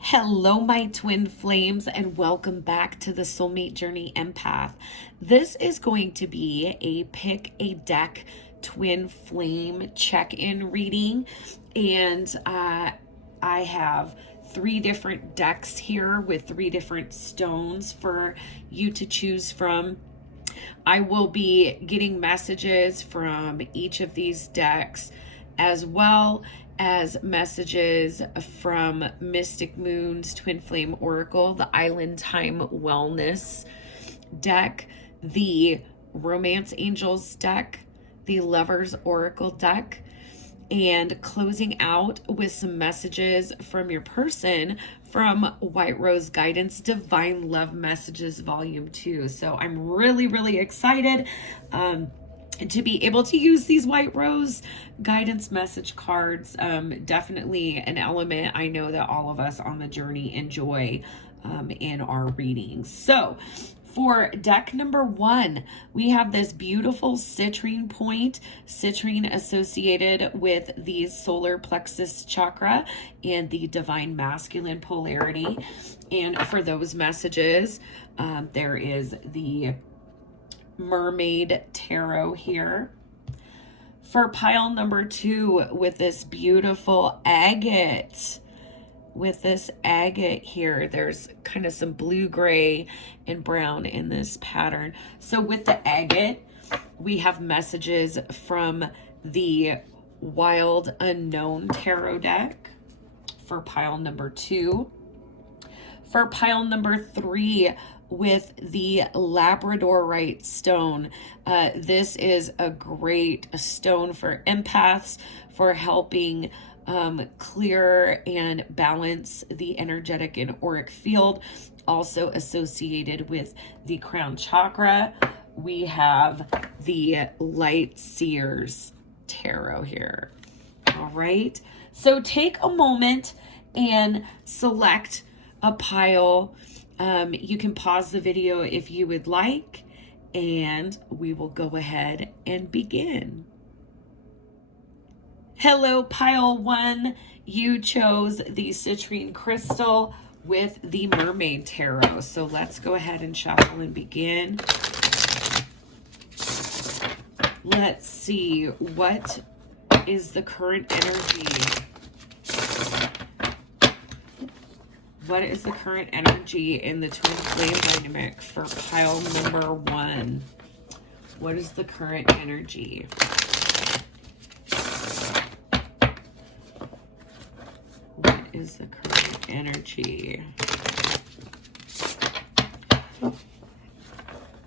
Hello, my twin flames, and welcome back to the Soulmate Journey Empath. This is going to be a pick a deck twin flame check-in reading, and I have 3 different decks here with 3 different stones for you to choose from. I will be getting messages from each of these decks, as well as messages from Mystic Moon's Twin Flame Oracle, the Island Time Wellness deck, the Romance Angels deck, the Lovers Oracle deck, and closing out with some messages from your person from White Rose Guidance Divine Love Messages Volume 2. So I'm really excited to be able to use these White Rose guidance message cards. Definitely an element I know that all of us on the journey enjoy in our readings. So for deck number 1, we have this beautiful citrine point, citrine associated with the solar plexus chakra and the divine masculine polarity. And for those messages, there is the Mermaid Tarot here. For pile number 2, with this beautiful agate, here, there's kind of some blue, gray, and brown in this pattern. So with the agate, we have messages from the Wild Unknown Tarot deck for pile number 2. For pile number 3, with the Labradorite stone. This is a great stone for empaths, for helping clear and balance the energetic and auric field, also associated with the crown chakra. We have the Light Seers Tarot here. All right, so take a moment and select a pile. You can pause the video if you would like, and we will go ahead and begin. Hello, pile 1. You chose the citrine crystal with the Mermaid Tarot. So let's go ahead and shuffle and begin. Let's see, what is the current energy? What is the current energy in the twin flame dynamic for pile number 1? What is the current energy? What is the current energy?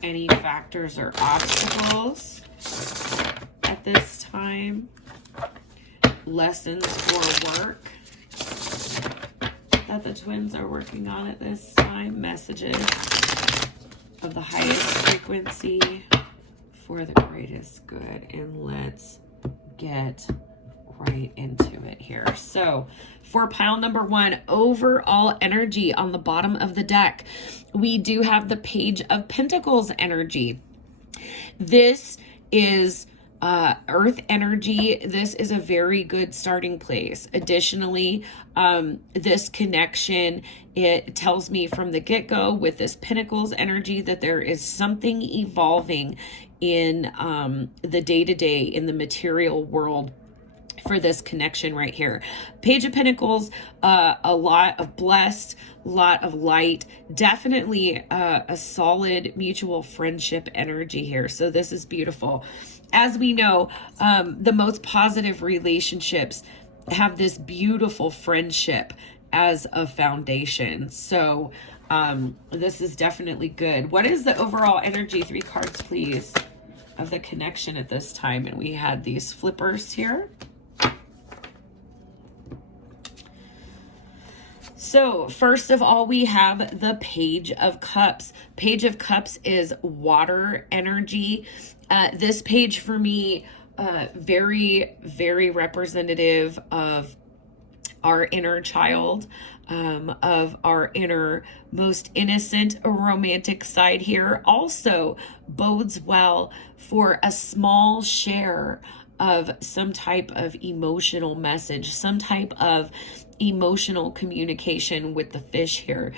Any factors or obstacles at this time? Lessons for work that the twins are working on at this time. Messages of the highest frequency for the greatest good. And let's get right into it here. So for pile number 1, overall energy on the bottom of the deck, we do have the Page of Pentacles energy. This is earth energy. This is a very good starting place. Additionally, this connection, it tells me from the get-go with this Pentacles energy that there is something evolving in the day-to-day, in the material world for this connection right here. Page of Pentacles, a lot of blessed, lot of light, definitely a solid mutual friendship energy here. So this is beautiful. As we know, the most positive relationships have this beautiful friendship as a foundation. So this is definitely good. What is the overall energy? 3 cards, please, of the connection at this time. And we had these flippers here. So first of all, we have the Page of Cups. Page of Cups is water energy. This page for me, very representative of our inner child, of our inner most innocent romantic side here. Also bodes well for a small share of some type of emotional message, some type of emotional communication with the fish here.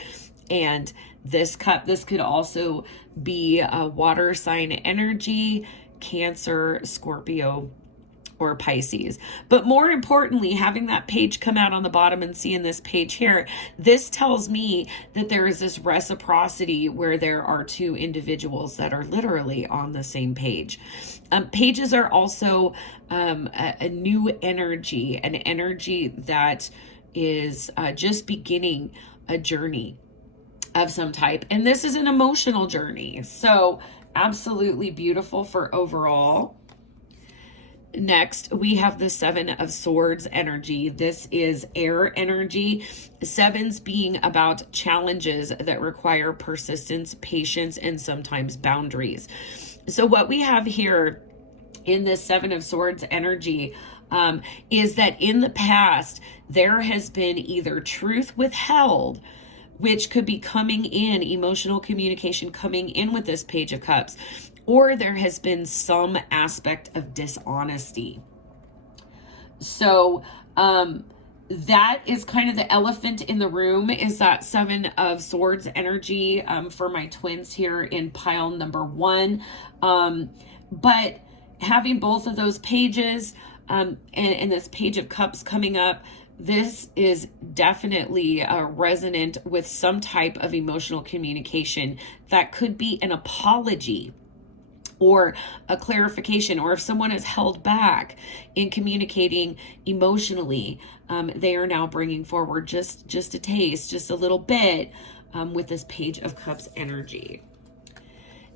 And this cup, this could also be a water sign energy, Cancer, Scorpio, or Pisces. But more importantly, having that page come out on the bottom and seeing this page here, this tells me that there is this reciprocity where there are two individuals that are literally on the same page. Pages are also a new energy, an energy that is just beginning a journey of some type. And this is an emotional journey. So absolutely beautiful for overall. Next, we have the Seven of Swords energy. This is air energy. Sevens being about challenges that require persistence, patience, and sometimes boundaries. So what we have here in this Seven of Swords energy is that in the past, there has been either truth withheld, which could be coming in, emotional communication coming in with this Page of Cups, or there has been some aspect of dishonesty. So that is kind of the elephant in the room, is that Seven of Swords energy for my twins here in pile number 1. But having both of those pages and this Page of Cups coming up, this is definitely resonant with some type of emotional communication that could be an apology or a clarification, or if someone is held back in communicating emotionally, they are now bringing forward just a taste, just a little bit with this Page of Cups energy.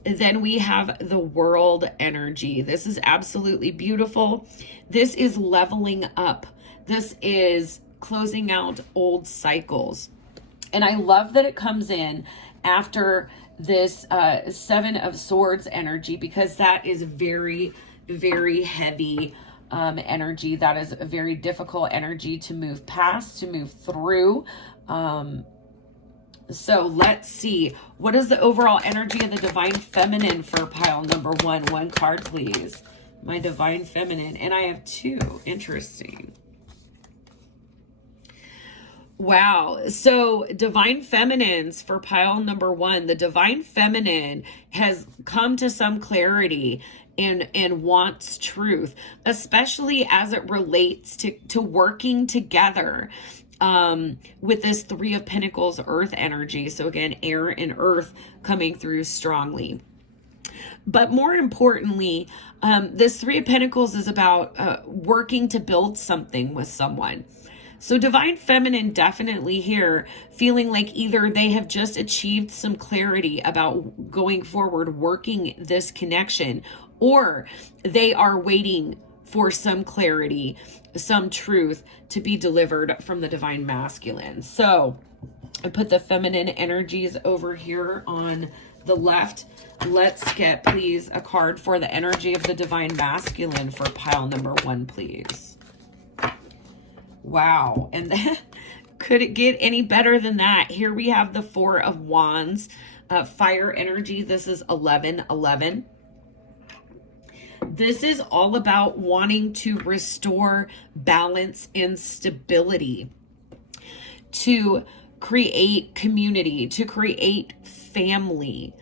Then we have the World energy. This is absolutely beautiful. This is leveling up. This is closing out old cycles. And I love that it comes in after this Seven of Swords energy, because that is very, very heavy energy. That is a very difficult energy to move past, to move through. So let's see. What is the overall energy of the Divine Feminine for pile number 1? One card, please. My Divine Feminine. And I have 2. Interesting. Wow. So Divine Feminines for pile number 1, the Divine Feminine has come to some clarity and wants truth, especially as it relates to working together with this Three of Pentacles Earth energy. So again, air and earth coming through strongly. But more importantly, this Three of Pentacles is about working to build something with someone. So Divine Feminine definitely here feeling like either they have just achieved some clarity about going forward, working this connection, or they are waiting for some clarity, some truth to be delivered from the Divine Masculine. So I put the feminine energies over here on the left. Let's get, please, a card for the energy of the Divine Masculine for pile number 1, please. Wow. And then, could it get any better than that? Here we have the Four of Wands, fire energy. This is 1111. This is all about wanting to restore balance and stability, to create community, to create family.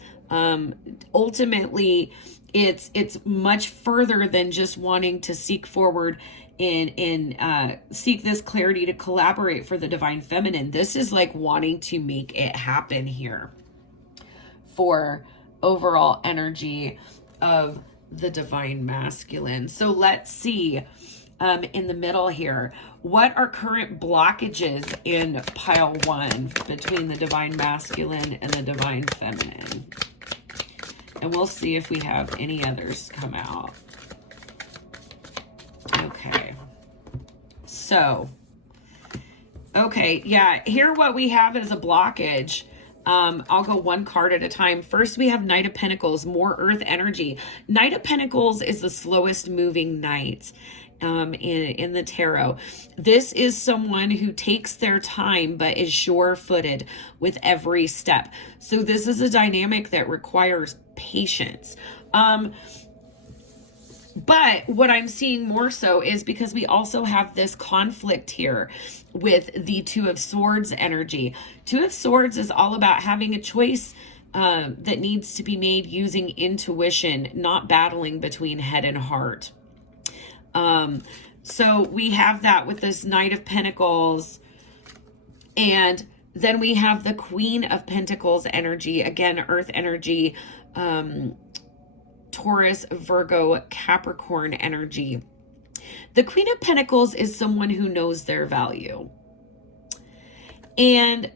Ultimately, it's much further than just wanting to seek forward and seek this clarity to collaborate for the Divine Feminine. This is like wanting to make it happen here for overall energy of the Divine Masculine. So let's see in the middle here, what are current blockages in pile 1 between the Divine Masculine and the Divine Feminine? And we'll see if we have any others come out. Okay. So, okay, yeah, here what we have is a blockage. I'll go one card at a time. First, we have Knight of Pentacles, more earth energy. Knight of Pentacles is the slowest moving knight in the tarot. This is someone who takes their time but is sure-footed with every step. So this is a dynamic that requires patience. But what I'm seeing more so is because we also have this conflict here with the Two of Swords energy. Two of Swords is all about having a choice that needs to be made using intuition, not battling between head and heart. So we have that with this Knight of Pentacles, and then we have the Queen of Pentacles energy, again, earth energy, Taurus, Virgo, Capricorn energy. The Queen of Pentacles is someone who knows their value. And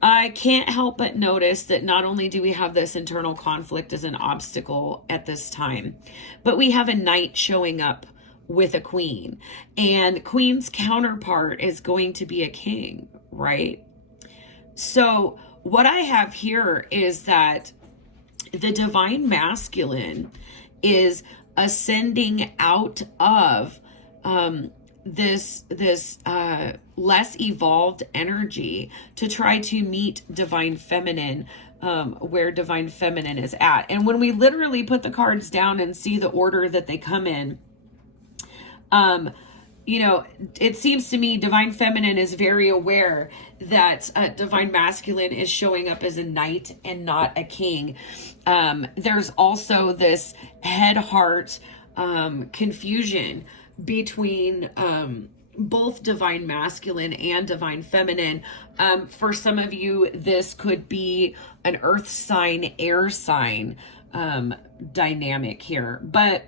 I can't help but notice that not only do we have this internal conflict as an obstacle at this time, but we have a knight showing up with a queen. And queen's counterpart is going to be a king, right? So what I have here is that the divine masculine is ascending out of this less evolved energy to try to meet divine feminine, where divine feminine is at. And when we literally put the cards down and see the order that they come in, you know, it seems to me divine feminine is very aware that divine masculine is showing up as a knight and not a king. There's also this head-heart confusion between both divine masculine and divine feminine. For some of you, this could be an earth sign, air sign dynamic here. But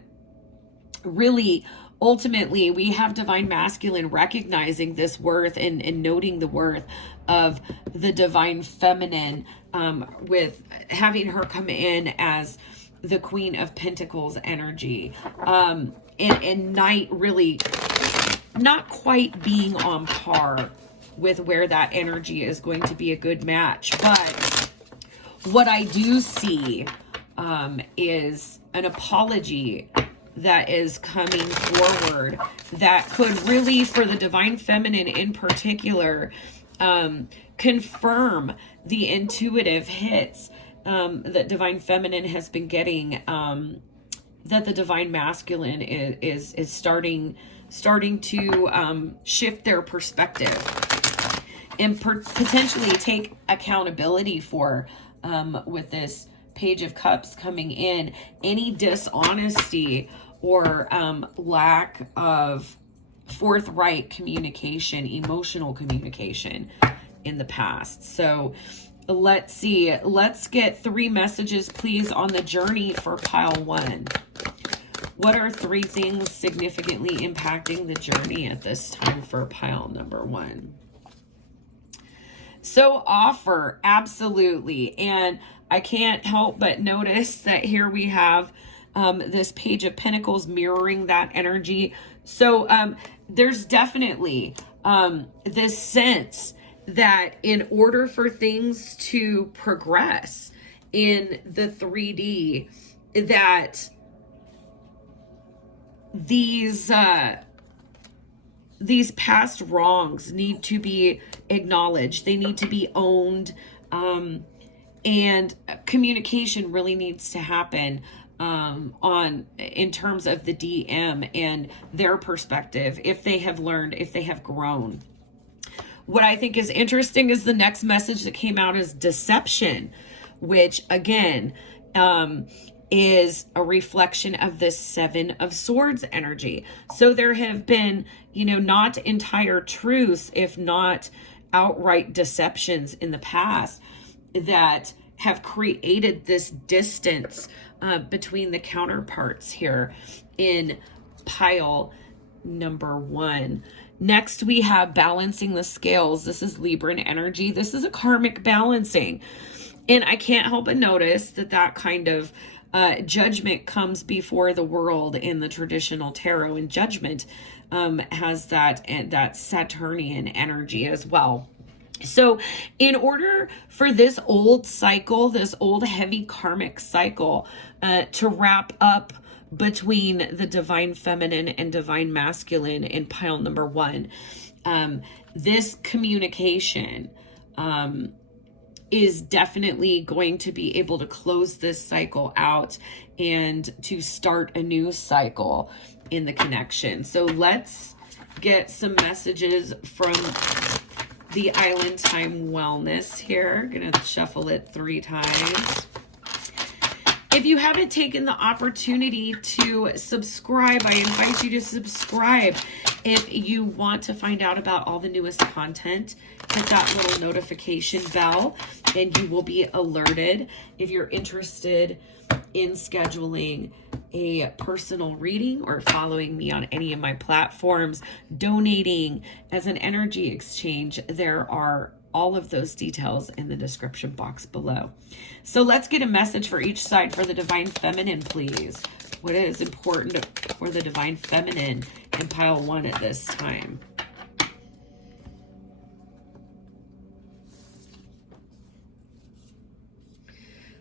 really, ultimately, we have divine masculine recognizing this worth and noting the worth of the divine feminine, with having her come in as the Queen of Pentacles energy. And Knight really not quite being on par with where that energy is going to be a good match. But what I do see is an apology that is coming forward that could really, for the divine feminine in particular, confirm the intuitive hits that divine feminine has been getting, that the divine masculine is starting to shift their perspective and potentially take accountability for, with this Page of Cups coming in, any dishonesty or lack of forthright communication, emotional communication in the past. So let's see. Let's get 3 messages, please, on the journey for pile 1. What are 3 things significantly impacting the journey at this time for pile number 1? So offer, absolutely. And I can't help but notice that here we have this Page of Pentacles mirroring that energy. So there's definitely this sense that in order for things to progress in the 3D, that these past wrongs need to be acknowledged. They need to be owned. And communication really needs to happen in terms of the DM and their perspective, if they have learned, if they have grown. What I think is interesting is the next message that came out is deception, which again is a reflection of the 7 of Swords energy. So there have been, not entire truths, if not outright deceptions in the past, that have created this distance between the counterparts here in pile number 1. Next, we have balancing the scales. This is Libran energy. This is a karmic balancing. And I can't help but notice that kind of judgment comes before the world in the traditional tarot, and judgment has that Saturnian energy as well. So in order for this old cycle, this old heavy karmic cycle to wrap up between the divine feminine and divine masculine in pile number 1, this communication is definitely going to be able to close this cycle out and to start a new cycle in the connection. So let's get some messages from the Island Time Wellness here. I'm gonna shuffle it 3 times. If you haven't taken the opportunity to subscribe, I invite you to subscribe. If you want to find out about all the newest content, hit that little notification bell and you will be alerted. If you're interested in scheduling a personal reading or following me on any of my platforms, donating as an energy exchange, there are all of those details in the description box below. So let's get a message for each side for the Divine Feminine, please. What is important for the Divine Feminine in pile 1 at this time?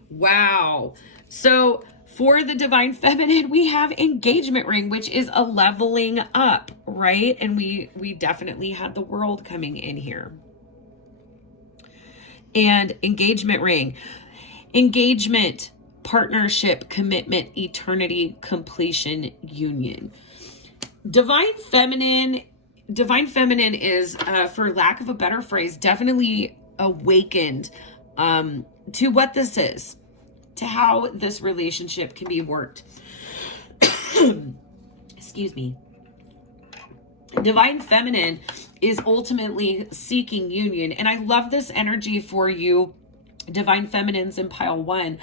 Wow. So for the Divine Feminine, we have engagement ring, which is a leveling up, right? And we definitely had the World coming in here. And engagement ring, engagement, partnership, commitment, eternity, completion, union. Divine Feminine is, for lack of a better phrase, definitely awakened to what this is, to how this relationship can be worked. Excuse me. Divine Feminine is ultimately seeking union. And I love this energy for you, Divine Feminines in pile 1.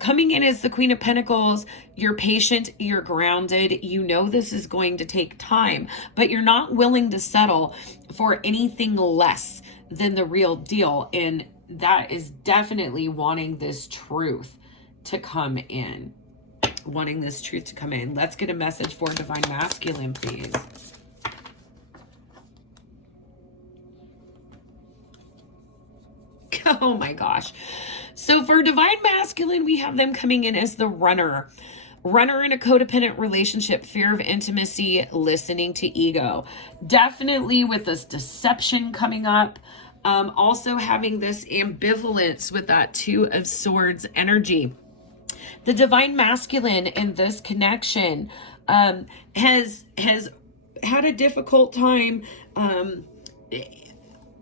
Coming in as the Queen of Pentacles, you're patient, you're grounded, you know this is going to take time, but you're not willing to settle for anything less than the real deal. And that is definitely wanting this truth to come in. Wanting this truth to come in. Let's get a message for Divine Masculine, please. Oh my gosh. So for Divine Masculine, we have them coming in as the runner. Runner in a codependent relationship, fear of intimacy, listening to ego. Definitely with this deception coming up. Also having this ambivalence with that 2 of Swords energy. The Divine Masculine in this connection has had a difficult time,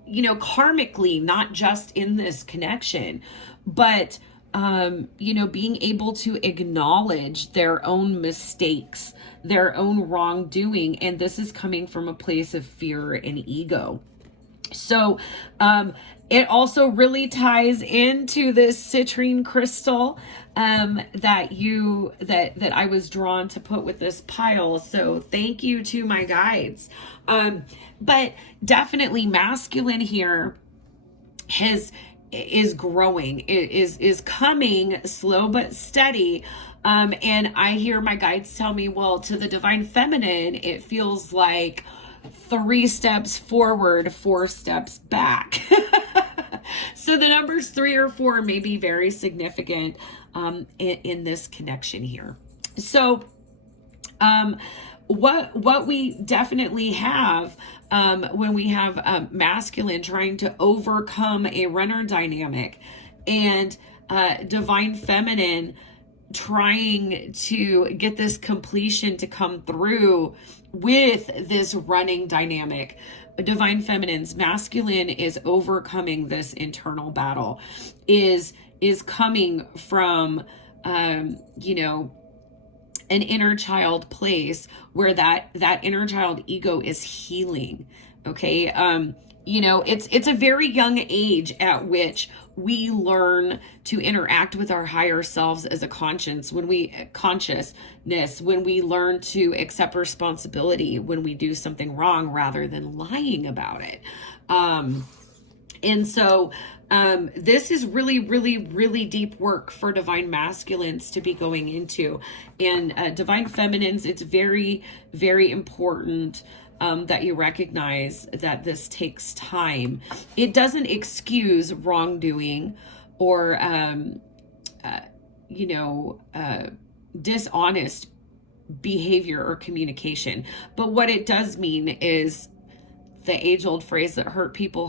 karmically, not just in this connection, but, being able to acknowledge their own mistakes, their own wrongdoing. And this is coming from a place of fear and ego. So, it also really ties into this citrine crystal, that I was drawn to put with this pile. So thank you to my guides. But definitely masculine here is growing, is coming slow but steady. And I hear my guides tell me, well, to the Divine Feminine, it feels like 3 steps forward, 4 steps back. So the numbers 3 or 4 may be very significant in this connection here. So what we definitely have when we have masculine trying to overcome a runner dynamic, and Divine Feminine trying to get this completion to come through with this running dynamic. Divine Feminine's masculine is overcoming this internal battle, is coming from an inner child place where that inner child ego is healing. Okay. It's a very young age at which we learn to interact with our higher selves as a consciousness, when we learn to accept responsibility when we do something wrong rather than lying about it. And so this is really, really, really deep work for Divine Masculines to be going into. And Divine Feminines, it's very, very important that you recognize that this takes time. It doesn't excuse wrongdoing or, dishonest behavior or communication. But what it does mean is the age-old phrase that hurt people,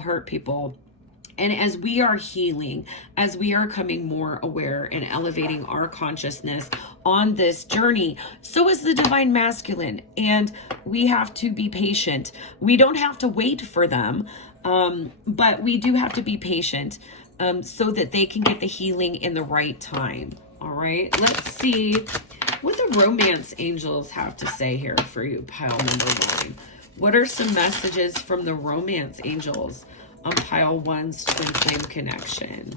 And as we are healing, as we are coming more aware and elevating our consciousness on this journey, so is the divine masculine. And we have to be patient. We don't have to wait for them, but we do have to be patient so that they can get the healing in the right time. All right, let's see what the romance angels have to say here for you, pile number 1. What are some messages from the romance angels on pile 1's twin flame connection?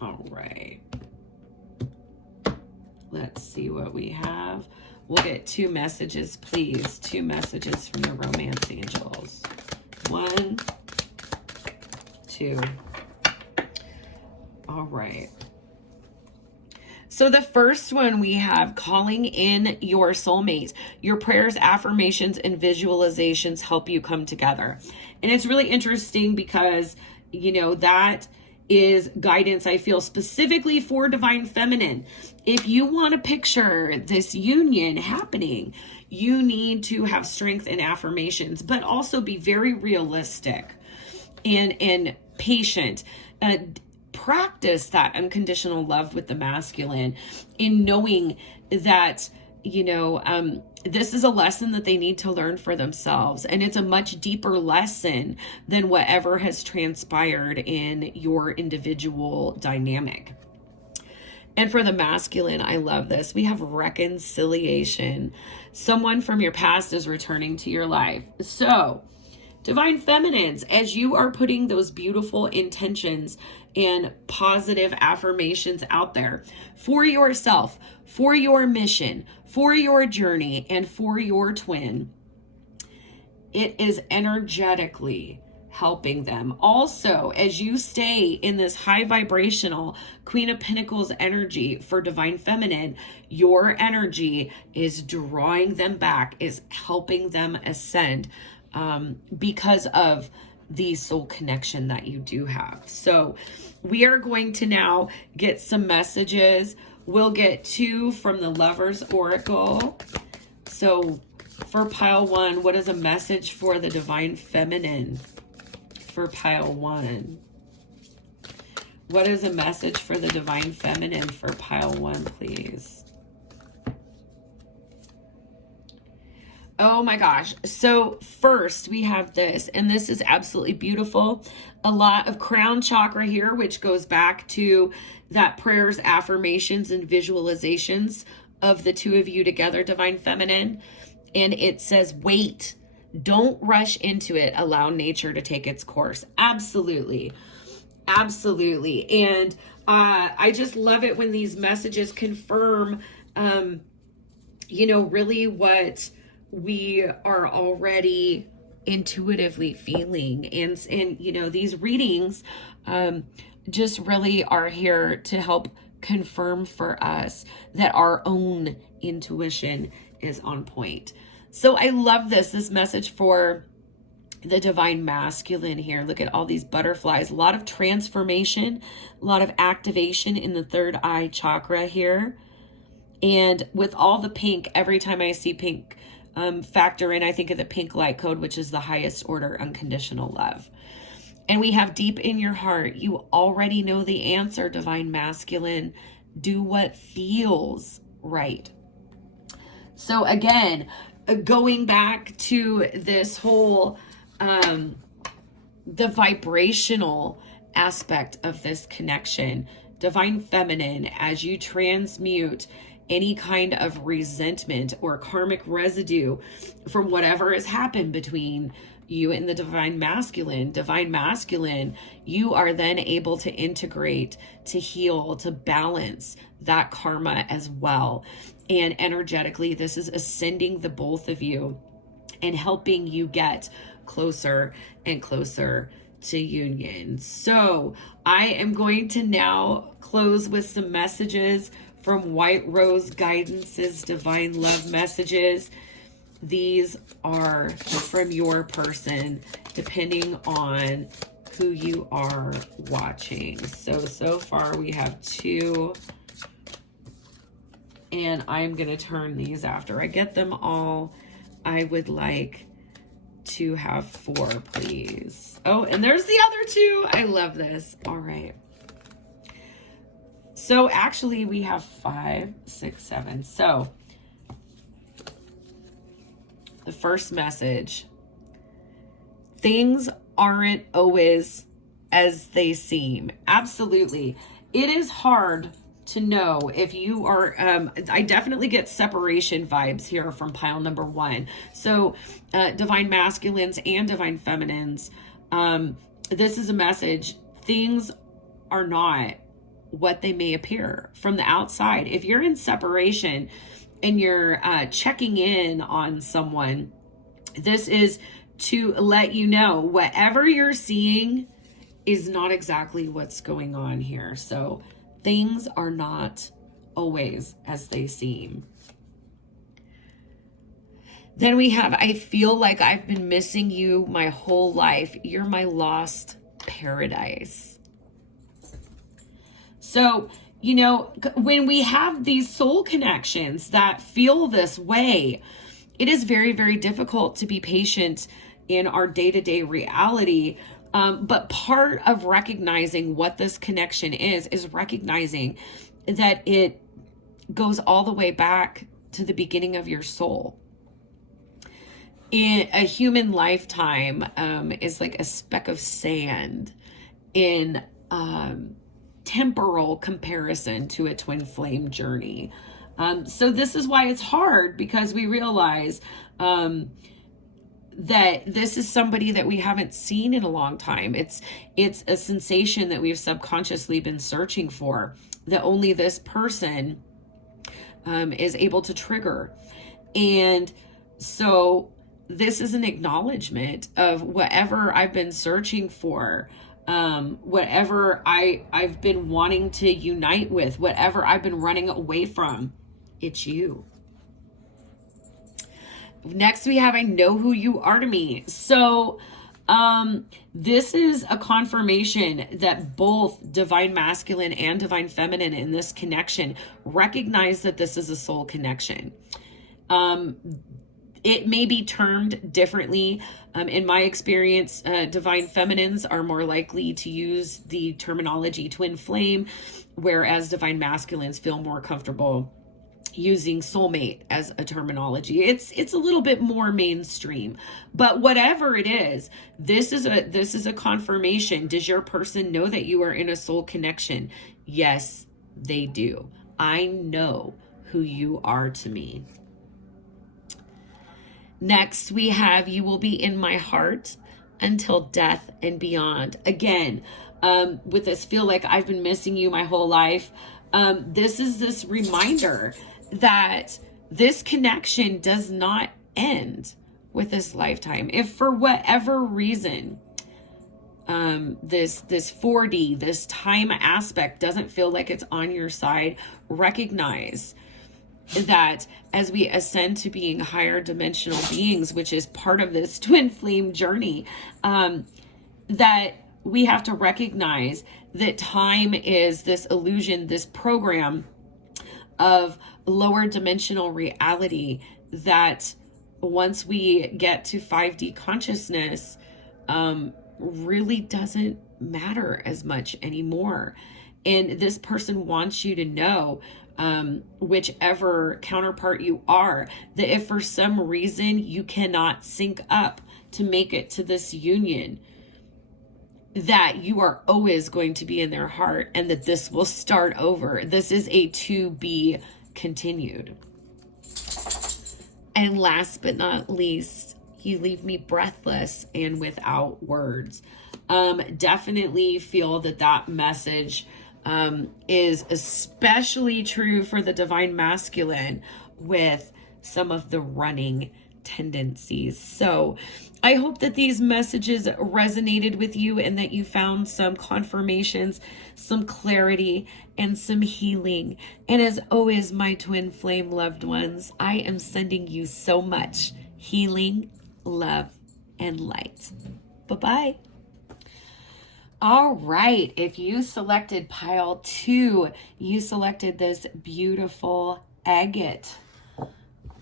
All right. Let's see what we have. We'll get 2 messages, please. 2 messages from the romance angels. 1, 2. All right. So the first one we have calling in your soulmate. Your prayers, affirmations, and visualizations help you come together. And it's really interesting because, you know, that is guidance, I feel, specifically for divine feminine. If you want to picture this union happening, you need to have strength in affirmations, but also be very realistic and patient. Practice that unconditional love with the masculine in knowing that, you know, this is a lesson that they need to learn for themselves. And it's a much deeper lesson than whatever has transpired in your individual dynamic. And for the masculine, I love this. We have reconciliation. Someone from your past is returning to your life. So, divine feminines, as you are putting those beautiful intentions and positive affirmations out there for yourself, for your mission, for your journey, and for your twin, it is energetically helping them. Also, as you stay in this high vibrational Queen of Pentacles energy for divine feminine, your energy is drawing them back, is helping them ascend because of the soul connection that you do have. So we are going to now get some messages. We'll get 2 from the Lover's Oracle. So for pile 1, what is a message for the divine feminine for pile 1? What is a message for the divine feminine for pile 1, please? Oh my gosh. So first we have this, and this is absolutely beautiful. A lot of crown chakra here, which goes back to that prayers, affirmations, and visualizations of the 2 of you together, divine feminine. And it says, wait, don't rush into it. Allow nature to take its course. Absolutely. Absolutely. And I just love it when these messages confirm, you know, really what we are already intuitively feeling. And you know, these readings just really are here to help confirm for us that our own intuition is on point. So I love this message for the divine masculine here. Look at all these butterflies, a lot of transformation, a lot of activation in the 3rd eye chakra here. And with all the pink, every time I see pink, factor in, I think of the pink light code, which is the highest order unconditional love. And we have deep in your heart, you already know the answer, divine masculine. Do what feels right. So again, going back to this whole, the vibrational aspect of this connection, divine feminine, as you transmute any kind of resentment or karmic residue from whatever has happened between you and the divine masculine, you are then able to integrate, to heal, to balance that karma as well. And energetically, this is ascending the both of you and helping you get closer and closer to union. So I am going to now close with some messages from White Rose Guidance's Divine Love Messages. These are from your person, depending on who you are watching. So far we have 2. And I'm going to turn these after I get them all. I would like to have 4, please. Oh, and there's the other 2. I love this. All right. So actually we have 5, 6, 7. So the first message, things aren't always as they seem. Absolutely. It is hard to know if you are, I definitely get separation vibes here from pile number 1. So divine masculines and divine feminines, this is a message. Things are not what they may appear from the outside. If you're in separation and you're checking in on someone, this is to let you know whatever you're seeing is not exactly what's going on here. So things are not always as they seem. Then we have, I feel like I've been missing you my whole life. You're my lost paradise. So, you know, when we have these soul connections that feel this way, it is very, very difficult to be patient in our day-to-day reality. But part of recognizing what this connection is recognizing that it goes all the way back to the beginning of your soul. In a human lifetime is like a speck of sand in temporal comparison to a twin flame journey. So this is why it's hard, because we realize that this is somebody that we haven't seen in a long time. It's a sensation that we've subconsciously been searching for, that only this person is able to trigger. And so this is an acknowledgement of whatever I've been searching for, whatever I've been wanting to unite with, whatever I've been running away from. It's you. Next, we have, I know who you are to me. So this is a confirmation that both divine masculine and divine feminine in this connection recognize that this is a soul connection. It may be termed differently. In my experience, divine feminines are more likely to use the terminology twin flame, whereas divine masculines feel more comfortable using soulmate as a terminology. It's a little bit more mainstream, but whatever it is, this is a confirmation. Does your person know that you are in a soul connection? Yes, they do. I know who you are to me. Next, we have, you will be in my heart until death and beyond. Again, with this, feel like I've been missing you my whole life. This is this reminder that this connection does not end with this lifetime. If for whatever reason, this 4D, this time aspect doesn't feel like it's on your side, recognize that as we ascend to being higher dimensional beings, which is part of this twin flame journey, that we have to recognize that time is this illusion, this program of lower dimensional reality, that once we get to 5D consciousness, really doesn't matter as much anymore. And this person wants you to know, whichever counterpart you are, that if for some reason you cannot sync up to make it to this union, that you are always going to be in their heart, and that this will start over. This is a to be continued. And last but not least, you leave me breathless and without words. Definitely feel that message is especially true for the divine masculine with some of the running tendencies. So I hope that these messages resonated with you and that you found some confirmations, some clarity, and some healing. And as always, my twin flame loved ones, I am sending you so much healing, love, and light. Bye-bye. All right, if you selected pile 2, you selected this beautiful agate.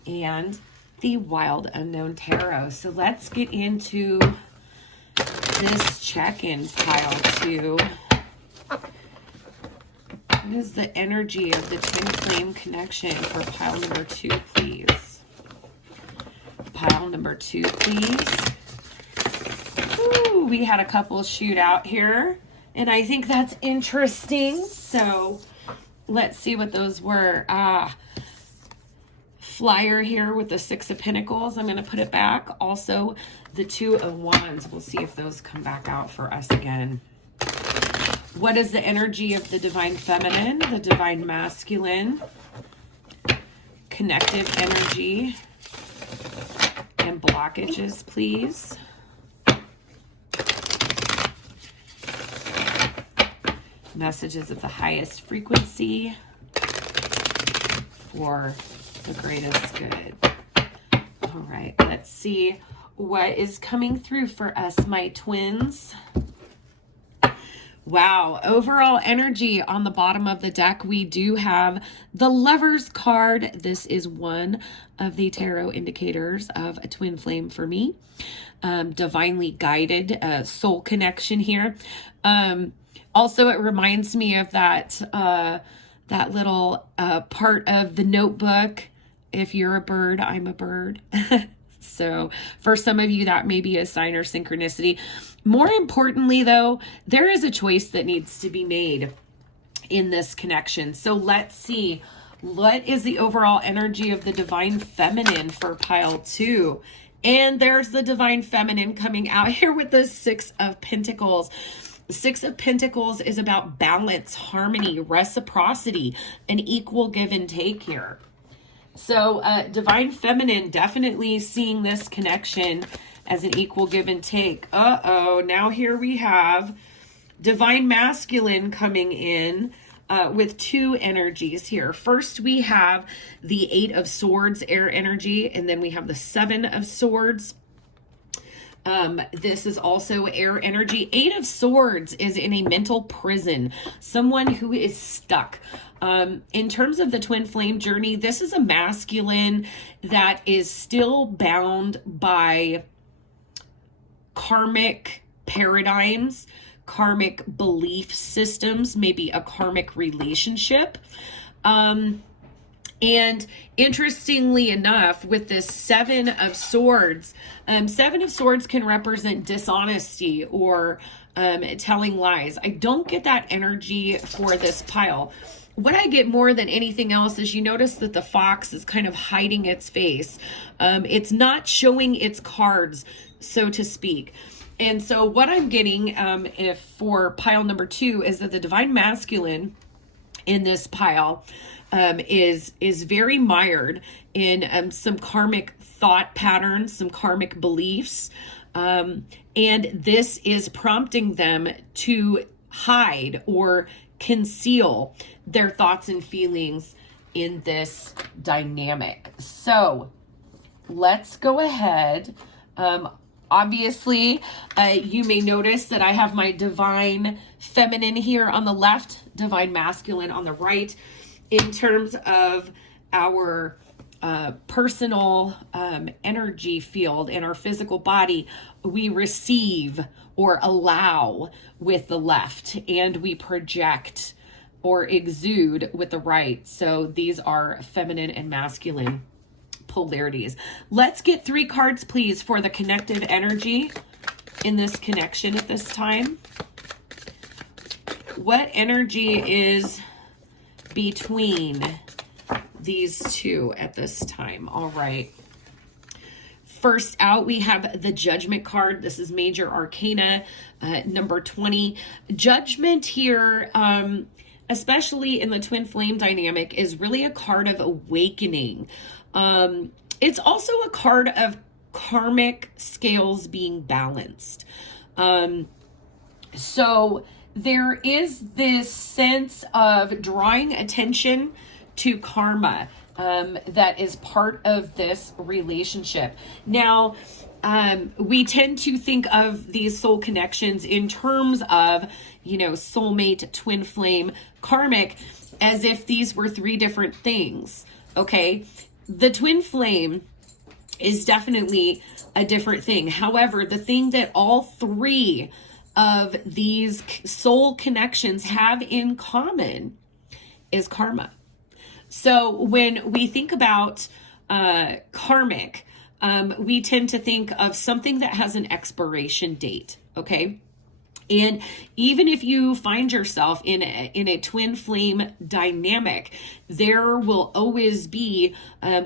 And the Wild Unknown Tarot. So let's get into this check-in pile 2. What is the energy of the twin flame connection for pile number 2, please? Pile number 2, please. Ooh, we had a couple shoot out here, and I think that's interesting. So let's see what those were. Flyer here with the 6 of Pentacles. I'm going to put it back. Also, the 2 of Wands. We'll see if those come back out for us again. What is the energy of the Divine Feminine, the Divine Masculine, connective energy, and blockages, please? Messages of the highest frequency for the greatest good. All right, let's see what is coming through for us, my twins. Wow, overall energy on the bottom of the deck, we do have the Lovers card. This is one of the tarot indicators of a twin flame for me. Divinely guided soul connection here. Also, it reminds me of that little part of the Notebook. If you're a bird, I'm a bird. So for some of you, that may be a sign or synchronicity. More importantly, though, there is a choice that needs to be made in this connection. So let's see. What is the overall energy of the Divine Feminine for pile 2? And there's the Divine Feminine coming out here with the 6 of Pentacles. The 6 of Pentacles is about balance, harmony, reciprocity, an equal give and take here. So Divine Feminine, definitely seeing this connection as an equal give and take. Now here we have Divine Masculine coming in with 2 energies here. First, we have the 8 of Swords, air energy, and then we have the 7 of Swords. This is also air energy. 8 of Swords is in a mental prison, someone who is stuck. In terms of the twin flame journey, this is a masculine that is still bound by karmic paradigms, karmic belief systems, maybe a karmic relationship. And interestingly enough, with this 7 of Swords, 7 of Swords can represent dishonesty or telling lies. I don't get that energy for this pile. What I get more than anything else is you notice that the fox is kind of hiding its face. It's not showing its cards, so to speak. And so what I'm getting if for pile number 2 is that the Divine Masculine in this pile is very mired in some karmic thought patterns, some karmic beliefs. And this is prompting them to hide or conceal their thoughts and feelings in this dynamic. So let's go ahead. Obviously, you may notice that I have my Divine Feminine here on the left, Divine Masculine on the right. In terms of our personal energy field in our physical body, we receive or allow with the left, and we project or exude with the right. So these are feminine and masculine polarities. Let's get 3 cards, please, for the connective energy in this connection at this time. What energy is between these 2 at this time? All right. First out, we have the Judgment card. This is Major Arcana, number 20. Judgment here, especially in the twin flame dynamic, is really a card of awakening. It's also a card of karmic scales being balanced. So there is this sense of drawing attention to karma that is part of this relationship. Now, we tend to think of these soul connections in terms of, soulmate, twin flame, karmic, as if these were 3 different things. Okay. The twin flame is definitely a different thing. However, the thing that all three of these soul connections have in common is karma. So when we think about karmic, we tend to think of something that has an expiration date, okay? And even if you find yourself in a twin flame dynamic, there will always be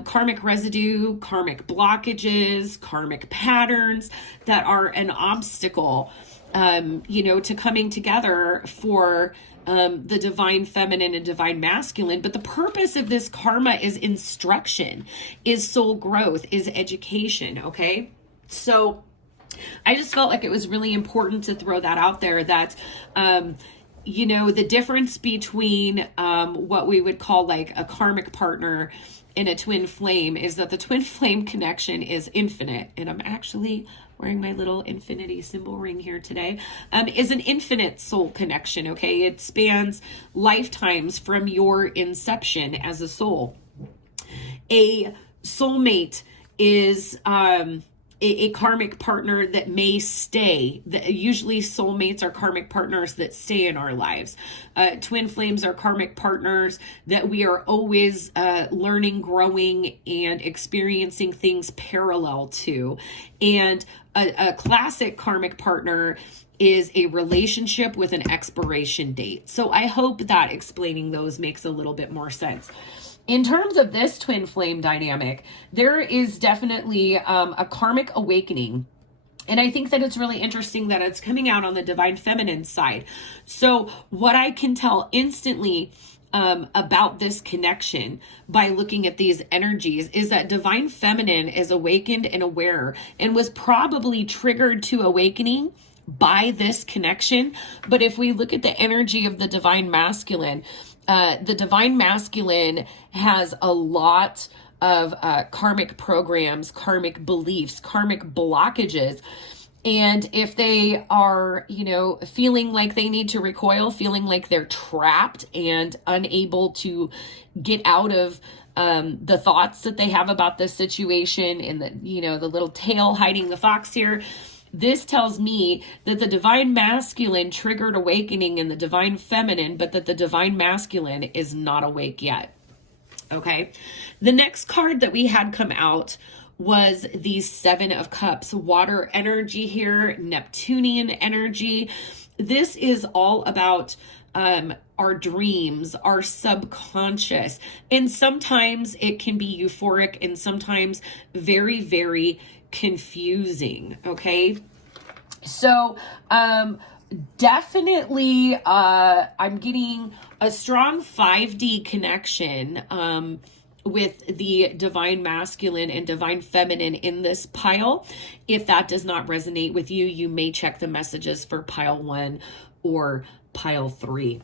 karmic residue, karmic blockages, karmic patterns that are an obstacle, to coming together for the divine feminine and divine masculine. But the purpose of this karma is instruction, is soul growth, is education, okay? So I just felt like it was really important to throw that out there, that, the difference between what we would call like a karmic partner and a twin flame is that the twin flame connection is infinite. And I'm actually wearing my little infinity symbol ring here today, is an infinite soul connection, okay? It spans lifetimes from your inception as a soul. A soulmate is a karmic partner that may stay. Usually soulmates are karmic partners that stay in our lives. Twin flames are karmic partners that we are always learning, growing, and experiencing things parallel to. And a classic karmic partner is a relationship with an expiration date. So I hope that explaining those makes a little bit more sense. In terms of this twin flame dynamic, there is definitely a karmic awakening. And I think that it's really interesting that it's coming out on the divine feminine side. So what I can tell instantly about this connection by looking at these energies is that divine feminine is awakened and aware and was probably triggered to awakening by this connection. But if we look at the energy of the divine masculine has a lot of karmic programs, karmic beliefs, karmic blockages. And if they are, feeling like they need to recoil, feeling like they're trapped and unable to get out of the thoughts that they have about this situation, and the little tail hiding the fox here, this tells me that the divine masculine triggered awakening in the divine feminine, but that the divine masculine is not awake yet. Okay. The next card that we had come out was the Seven of Cups, water energy here, Neptunian energy. This is all about our dreams, our subconscious. And sometimes it can be euphoric and sometimes very, very confusing. Okay. So, definitely, I'm getting a strong 5D connection, with the divine masculine and divine feminine in this pile. If that does not resonate with you, you may check the messages for pile 1 or pile 3.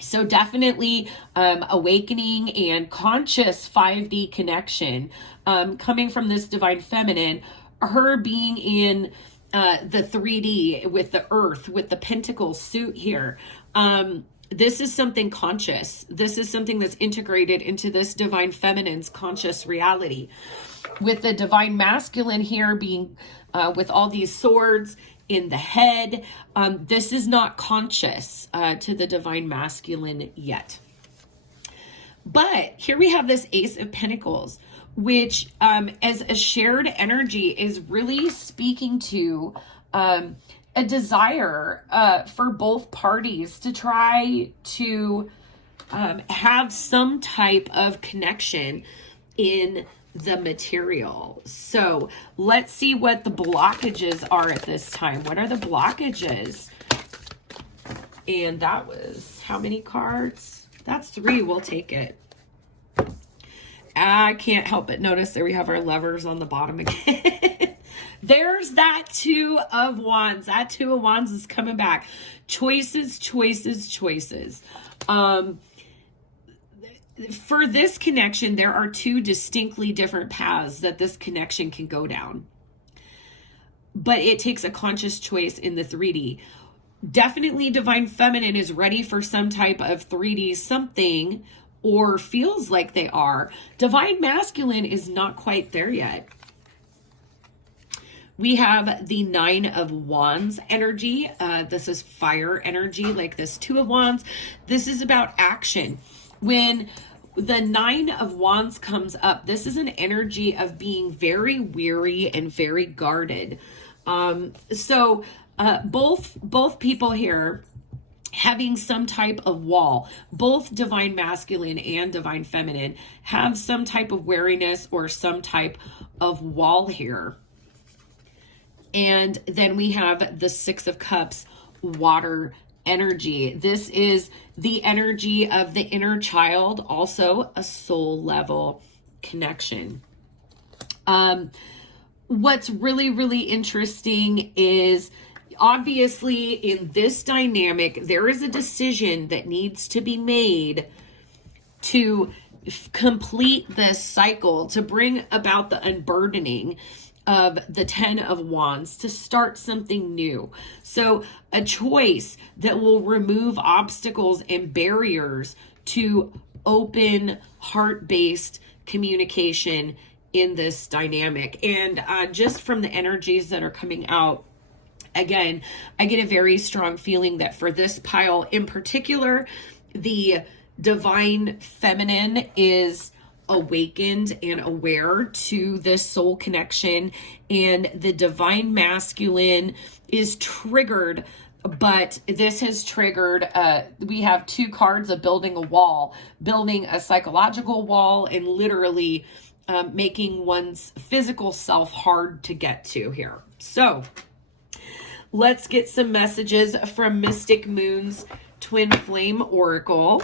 So definitely awakening and conscious 5D connection coming from this divine feminine, her being in the 3D with the earth, with the pentacle suit here. This is something conscious. This is something that's integrated into this divine feminine's conscious reality. With the divine masculine here being with all these swords in the head, this is not conscious to the divine masculine yet. But here we have this Ace of Pentacles, which as a shared energy is really speaking to a desire for both parties to try to have some type of connection in the material. So let's see what the blockages are at this time. What are the blockages? And that was how many cards? That's 3. We'll take it. I can't help but notice there we have our lovers on the bottom again. There's that 2 of Wands. That 2 of Wands is coming back. Choices, choices, choices. For this connection, there are 2 distinctly different paths that this connection can go down. But it takes a conscious choice in the 3D. Definitely divine feminine is ready for some type of 3D something, or feels like they are. Divine masculine is not quite there yet. We have the Nine of Wands energy. This is fire energy, like this Two of Wands. This is about action. When the Nine of Wands comes up, this is an energy of being very weary and very guarded. So both people here having some type of wall, both divine masculine and divine feminine have some type of wariness or some type of wall here. And then we have the Six of Cups, water energy. This is the energy of the inner child, also a soul level connection. What's really, really interesting is obviously in this dynamic, there is a decision that needs to be made to complete this cycle, to bring about the unburdening of the Ten of Wands, to start something new. So a choice that will remove obstacles and barriers to open heart-based communication in this dynamic. And just from the energies that are coming out, again, I get a very strong feeling that for this pile in particular, the divine feminine is awakened and aware to this soul connection, and the divine masculine is triggered. But this has triggered, we have two cards of building a wall, building a psychological wall, and literally making one's physical self hard to get to here. So let's get some messages from Mystic Moon's Twin Flame Oracle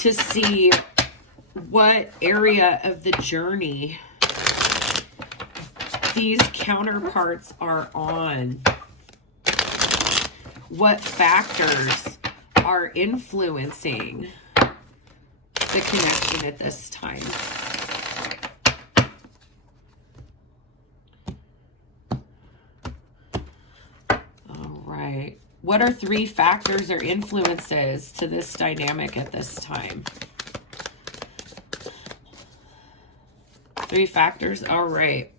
to see what area of the journey these counterparts are on. What factors are influencing the connection at this time? All right. What are three factors or influences to this dynamic at this time? Three factors. All right.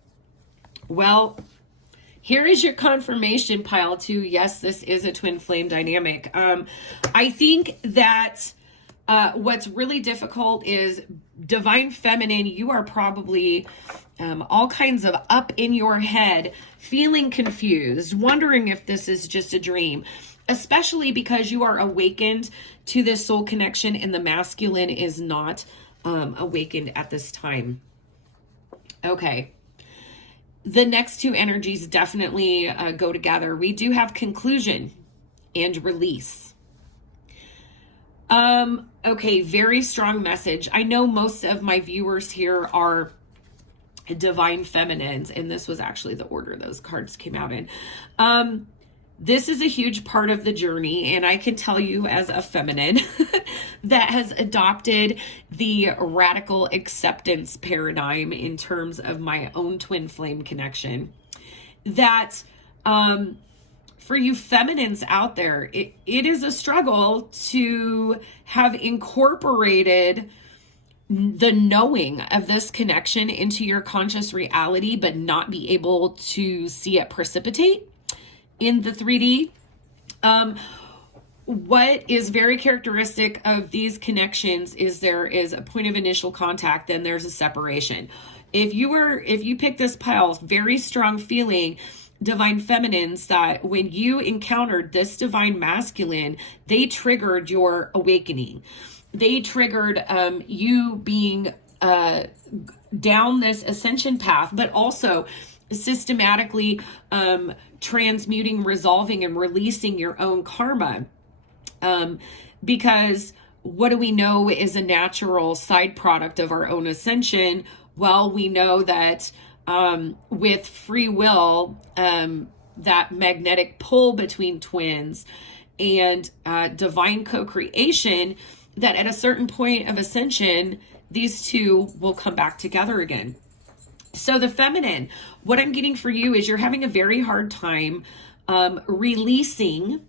Well, here is your confirmation pile too. Yes, this is a twin flame dynamic. I think that what's really difficult is divine feminine. You are probably all kinds of up in your head, feeling confused, wondering if this is just a dream, especially because you are awakened to this soul connection and the masculine is not awakened at this time. Okay. The next two energies definitely go together. We do have conclusion and release. Okay, very strong message. I know most of my viewers here are divine feminines, and this was actually the order those cards came out in. This is a huge part of the journey, and I can tell you as a feminine that has adopted the radical acceptance paradigm in terms of my own twin flame connection, that for you feminines out there, it is a struggle to have incorporated the knowing of this connection into your conscious reality, but not be able to see it precipitate in the 3D. What is very characteristic of these connections is there is a point of initial contact, then there's a separation. If you pick this pile, very strong feeling, divine feminines, that when you encountered this divine masculine, they triggered your awakening. They triggered you being down this ascension path, but also systematically transmuting, resolving, and releasing your own karma. Because what do we know is a natural side product of our own ascension? Well, we know that with free will, that magnetic pull between twins and divine co-creation, that at a certain point of ascension, these two will come back together again. So the feminine, what I'm getting for you is you're having a very hard time releasing,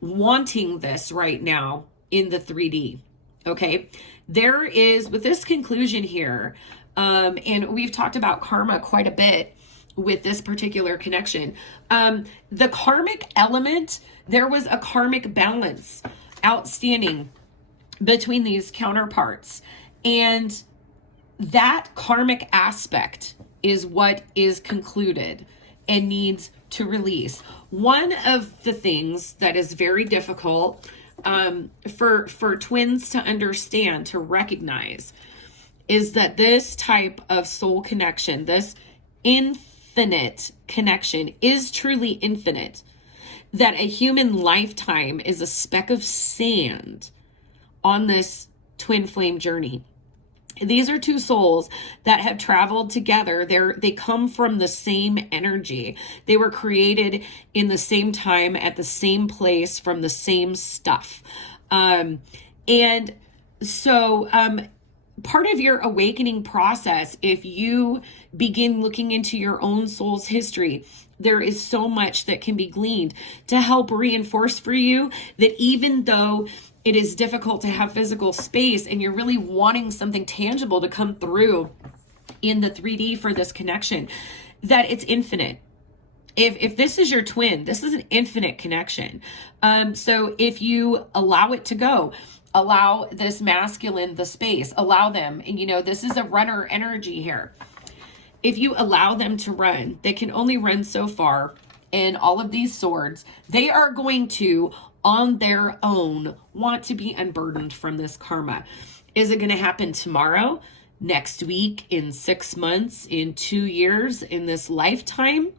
wanting this right now in the 3D. Okay. There is, with this conclusion here, and we've talked about karma quite a bit with this particular connection. The karmic element, there was a karmic balance outstanding between these counterparts. And that karmic aspect is what is concluded and needs to release. One of the things that is very difficult for twins to understand, to recognize, is that this type of soul connection, this infinite connection, is truly infinite. That a human lifetime is a speck of sand on this twin flame journey. These are two souls that have traveled together. They come from the same energy. They were created in the same time, at the same place, from the same stuff. And so part of your awakening process, if you begin looking into your own soul's history, there is so much that can be gleaned to help reinforce for you that even though it is difficult to have physical space and you're really wanting something tangible to come through in the 3D for this connection, that it's infinite. If this is your twin, this is an infinite connection. So if you allow it to go, allow this masculine the space, allow them, and this is a runner energy here. If you allow them to run, they can only run so far. And all of these swords, they are going to, on their own, want to be unburdened from this karma. Is it going to happen tomorrow, next week, in 6 months, in 2 years, in this lifetime?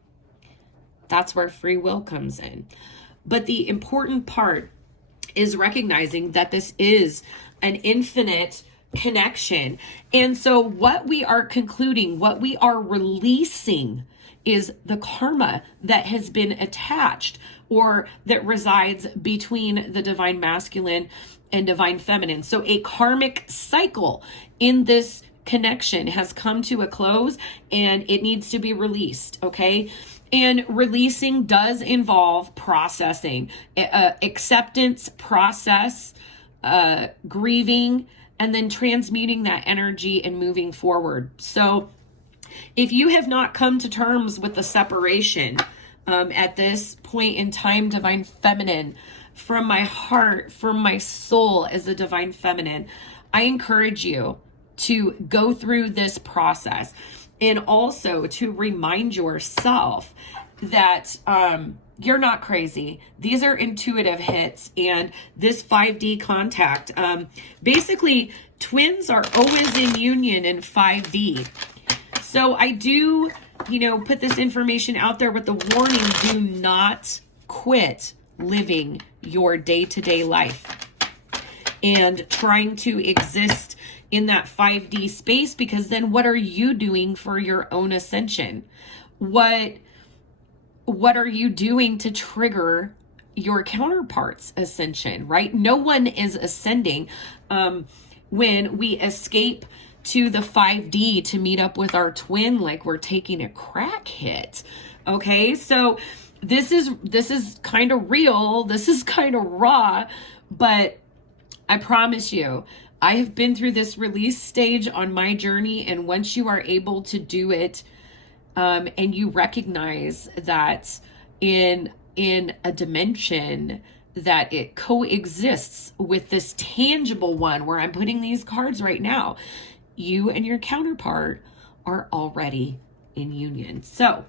That's where free will comes in. But the important part is recognizing that this is an infinite connection. And so what we are concluding, what we are releasing, is the karma that has been attached or that resides between the divine masculine and divine feminine. So a karmic cycle in this connection has come to a close and it needs to be released, okay? And releasing does involve processing, acceptance, process, grieving, and then transmuting that energy and moving forward. So if you have not come to terms with the separation at this point in time, divine feminine, from my heart, from my soul as a divine feminine, I encourage you to go through this process and also to remind yourself that you're not crazy. These are intuitive hits, and this 5D contact, basically twins are always in union in 5D. So I do, put this information out there with the warning, do not quit living your day-to-day life and trying to exist in that 5D space, because then what are you doing for your own ascension? What are you doing to trigger your counterpart's ascension, right? No one is ascending when we escape to the 5D to meet up with our twin like we're taking a crack hit. Okay, so this is kind of real, this is kind of raw, but I promise you, I have been through this release stage on my journey, and once you are able to do it, and you recognize that in a dimension that it coexists with this tangible one where I'm putting these cards right now, you and your counterpart are already in union. So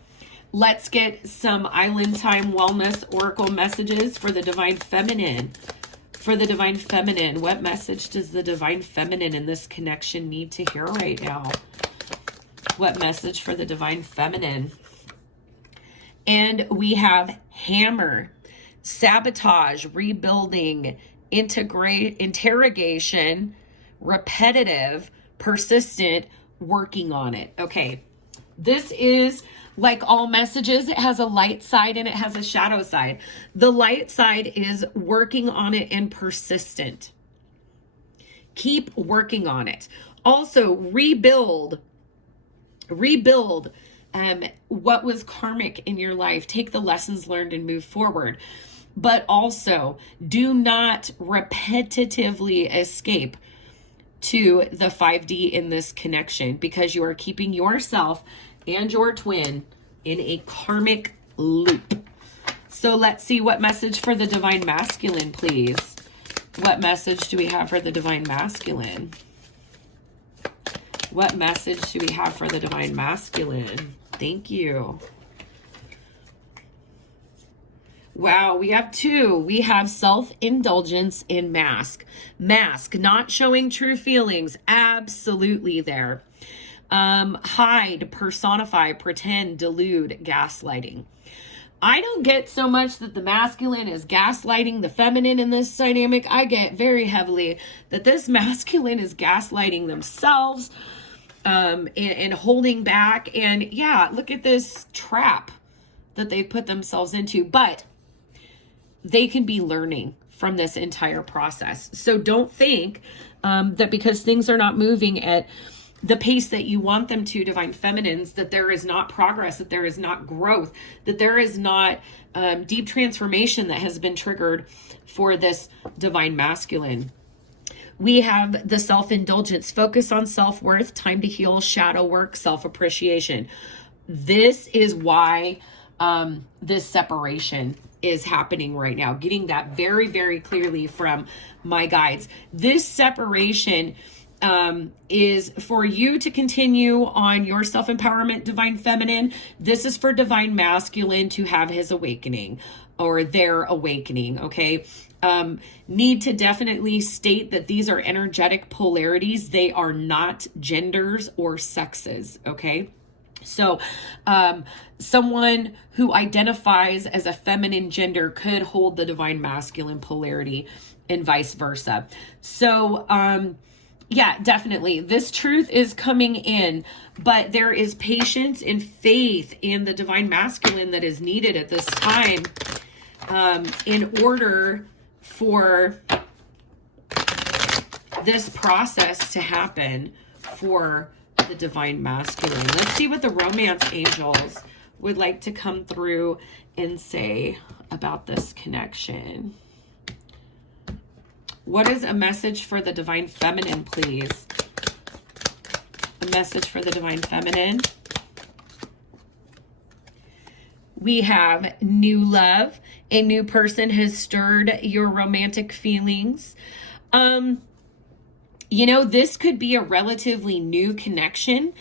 let's get some Island Time Wellness Oracle messages for the Divine Feminine. For the Divine Feminine, what message does the Divine Feminine in this connection need to hear right now? What message for the Divine Feminine? And we have Hammer, Sabotage, Rebuilding, Interrogation, Repetitive, Persistent, Working on it. Okay, this is like all messages. It has a light side and it has a shadow side. The light side is working on it and persistent. Keep working on it. Also, rebuild what was karmic in your life. Take the lessons learned and move forward. But also, do not repetitively escape to the 5D in this connection, because you are keeping yourself and your twin in a karmic loop. So let's see what message for the divine masculine, please. What message do we have for the divine masculine? What message do we have for the divine masculine? Thank you. Wow, we have two. We have self-indulgence in mask. Mask, not showing true feelings. Absolutely there. Hide, personify, pretend, delude, gaslighting. I don't get so much that the masculine is gaslighting the feminine in this dynamic. I get very heavily that this masculine is gaslighting themselves and holding back. And yeah, look at this trap that they've put themselves into. But they can be learning from this entire process. So don't think that because things are not moving at the pace that you want them to, divine feminines, that there is not progress, that there is not growth, that there is not deep transformation that has been triggered for this divine masculine. We have the self-indulgence, focus on self-worth, time to heal, shadow work, self-appreciation. This is why this separation is happening right now. Getting that very, very clearly from my guides. This separation is for you to continue on your self-empowerment, divine feminine. This is for divine masculine to have his awakening or their awakening, okay? Need to definitely state that these are energetic polarities. They are not genders or sexes, okay? So someone who identifies as a feminine gender could hold the divine masculine polarity and vice versa. So yeah, definitely. This truth is coming in, but there is patience and faith in the divine masculine that is needed at this time in order for this process to happen for the divine masculine. Let's see what the romance angels would like to come through and say about this connection. What is a message for the divine feminine, please? A message for the divine feminine. We have new love. A new person has stirred your romantic feelings. You know, this could be a relatively new connection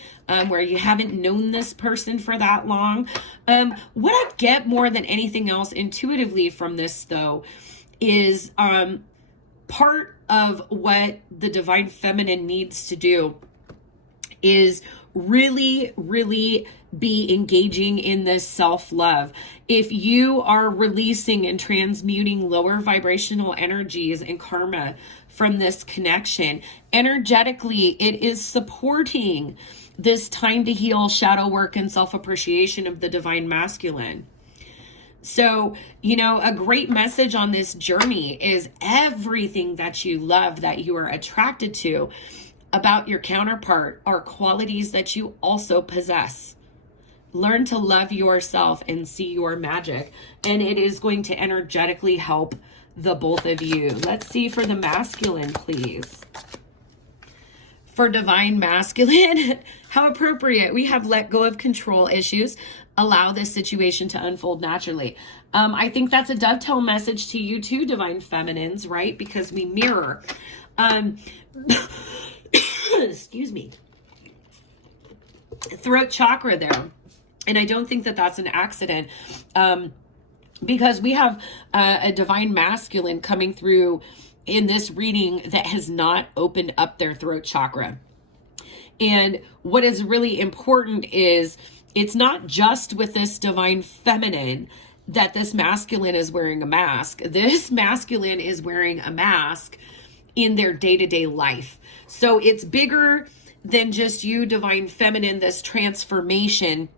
where you haven't known this person for that long. What I get more than anything else intuitively from this, though, is part of what the divine feminine needs to do is really, really be engaging in this self-love. If you are releasing and transmuting lower vibrational energies and karma from this connection, energetically, it is supporting this time to heal, shadow work, and self-appreciation of the divine masculine. So, you know, a great message on this journey is everything that you love, that you are attracted to about your counterpart are qualities that you also possess. Learn to love yourself and see your magic, and it is going to energetically help the both of you. Let's see for the masculine, please. For divine masculine, how appropriate. We have let go of control issues. Allow this situation to unfold naturally. I think that's a dovetail message to you too, divine feminines, right? Because we mirror. Excuse me. Throat chakra there. And I don't think that that's an accident. Because we have a divine masculine coming through in this reading that has not opened up their throat chakra. And what is really important is it's not just with this divine feminine that this masculine is wearing a mask. This masculine is wearing a mask in their day-to-day life. So it's bigger than just you, divine feminine, this transformation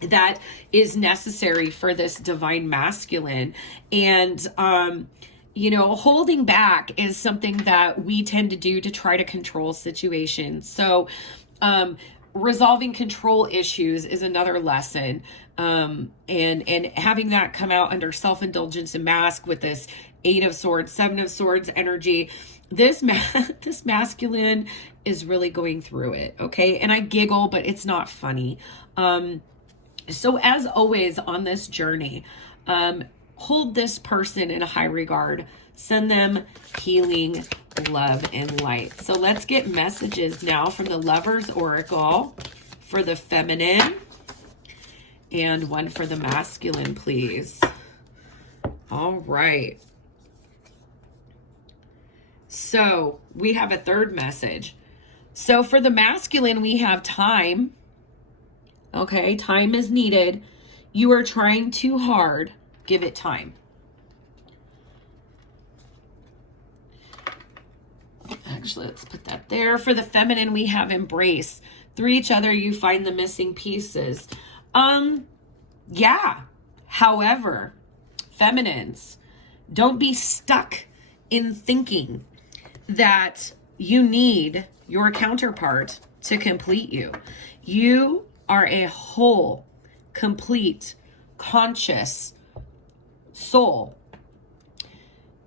that is necessary for this divine masculine. And, you know, holding back is something that we tend to do to try to control situations. So, resolving control issues is another lesson. And having that come out under self-indulgence and mask with this 8 of Swords, 7 of Swords energy, this masculine is really going through it. Okay. And I giggle, but it's not funny. So as always on this journey, hold this person in a high regard. Send them healing, love, and light. So let's get messages now from the Lover's Oracle for the feminine and one for the masculine, please. All right. So we have a third message. So for the masculine, we have time. Okay, time is needed. You are trying too hard. Give it time. Actually, let's put that there. For the feminine, we have embrace. Through each other, you find the missing pieces. Yeah. However, feminines, don't be stuck in thinking that you need your counterpart to complete you. You are a whole, complete, conscious soul.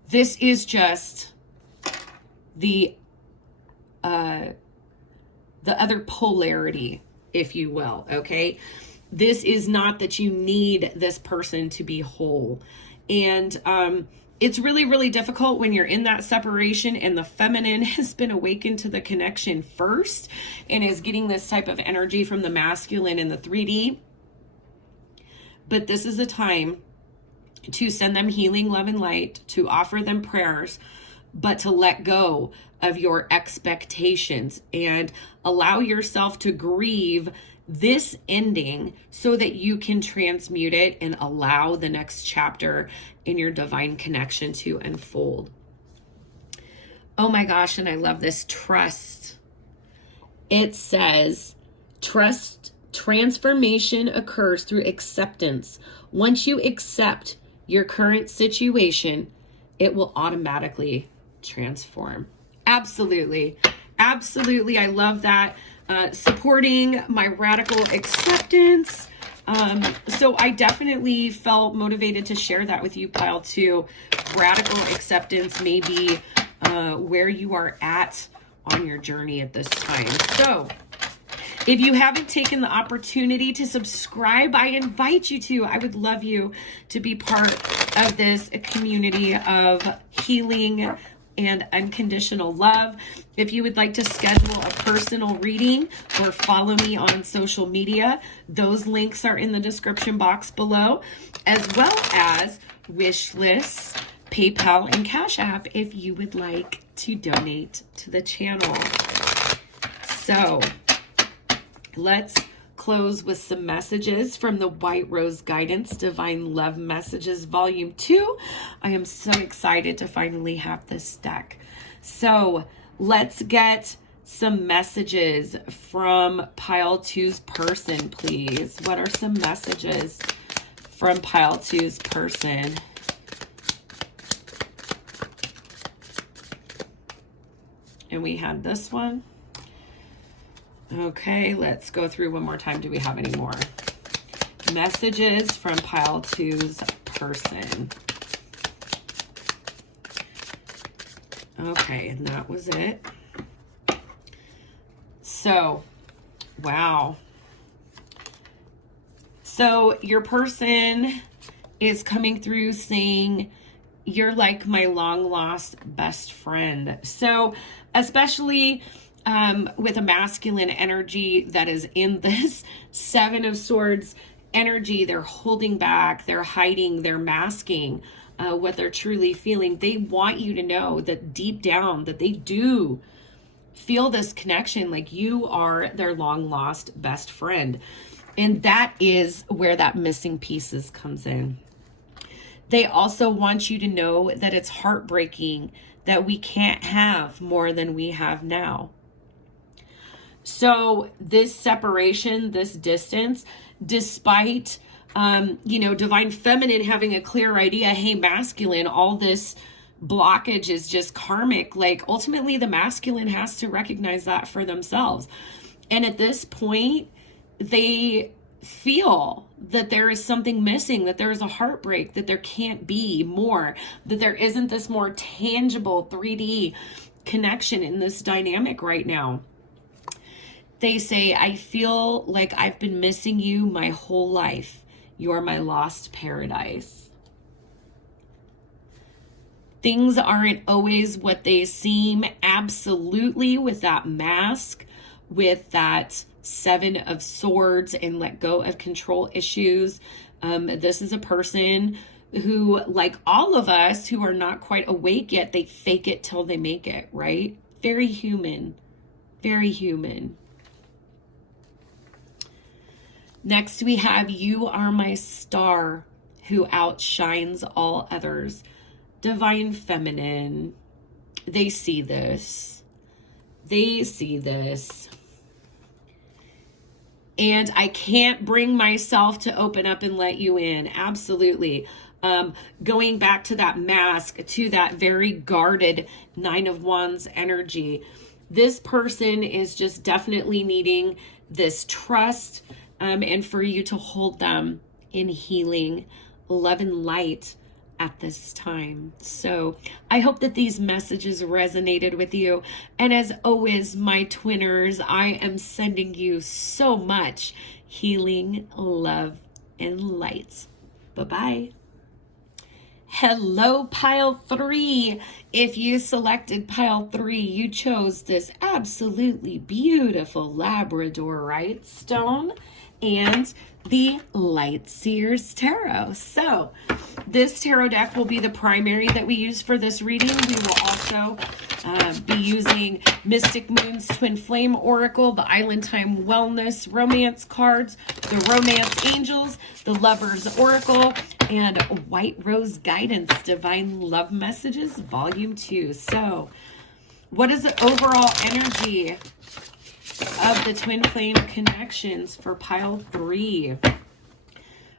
This is just the other polarity, if you will, okay? This is not that you need this person to be whole. And it's really, really difficult when you're in that separation and the feminine has been awakened to the connection first and is getting this type of energy from the masculine in the 3D. But this is a time to send them healing, love, and light, to offer them prayers, but to let go of your expectations and allow yourself to grieve this ending so that you can transmute it and allow the next chapter in your divine connection to unfold. Oh my gosh, and I love this. Trust. It says, trust transformation occurs through acceptance. Once you accept your current situation, it will automatically transform. Absolutely. Absolutely. I love that. Supporting my radical acceptance. So I definitely felt motivated to share that with you, Pile 2. Radical acceptance may be where you are at on your journey at this time. So if you haven't taken the opportunity to subscribe, I invite you to. I would love you to be part of this community of healing and unconditional love. If you would like to schedule a personal reading or follow me on social media, those links are in the description box below, as well as wish lists, PayPal, and Cash App if you would like to donate to the channel. So let's close with some messages from the White Rose Guidance Divine Love Messages Volume 2. I am so excited to finally have this deck. So let's get some messages from Pile 2's person, please. What are some messages from Pile 2's person? And we had this one. Okay, let's go through one more time. Do we have any more? Messages from Pile 2's person. Okay, and that was it. So, wow. So your person is coming through saying, you're like my long lost best friend. So especially with a masculine energy that is in this Seven of Swords energy, they're holding back, they're hiding, they're masking what they're truly feeling. They want you to know that deep down that they do feel this connection, like you are their long lost best friend. And that is where that missing pieces comes in. They also want you to know that it's heartbreaking that we can't have more than we have now. So this separation, this distance, despite, divine feminine having a clear idea, hey, masculine, all this blockage is just karmic. Like ultimately the masculine has to recognize that for themselves. And at this point, they feel that there is something missing, that there is a heartbreak, that there can't be more, that there isn't this more tangible 3D connection in this dynamic right now. They say, I feel like I've been missing you my whole life. You're my lost paradise. Things aren't always what they seem. Absolutely, with that mask, with that Seven of Swords and let go of control issues. This is a person who, like all of us who are not quite awake yet, they fake it till they make it, right? Very human. Very human. Next, we have you are my star who outshines all others. Divine Feminine. They see this. They see this. And I can't bring myself to open up and let you in. Absolutely. Going back to that mask, to that very guarded Nine of Wands energy. This person is just definitely needing this trust, and for you to hold them in healing, love, and light at this time. So I hope that these messages resonated with you. And as always, my twinners, I am sending you so much healing, love, and light. Bye-bye. Hello, pile 3. If you selected pile 3, you chose this absolutely beautiful Labradorite stone and the Lightseers Tarot. So this tarot deck will be the primary that we use for this reading. We will also be using Mystic Moon's Twin Flame Oracle, the Island Time Wellness Romance cards, the Romance Angels, the Lover's Oracle, and White Rose Guidance, Divine Love Messages, Volume 2. So what is the overall energy of the Twin Flame connections for pile 3?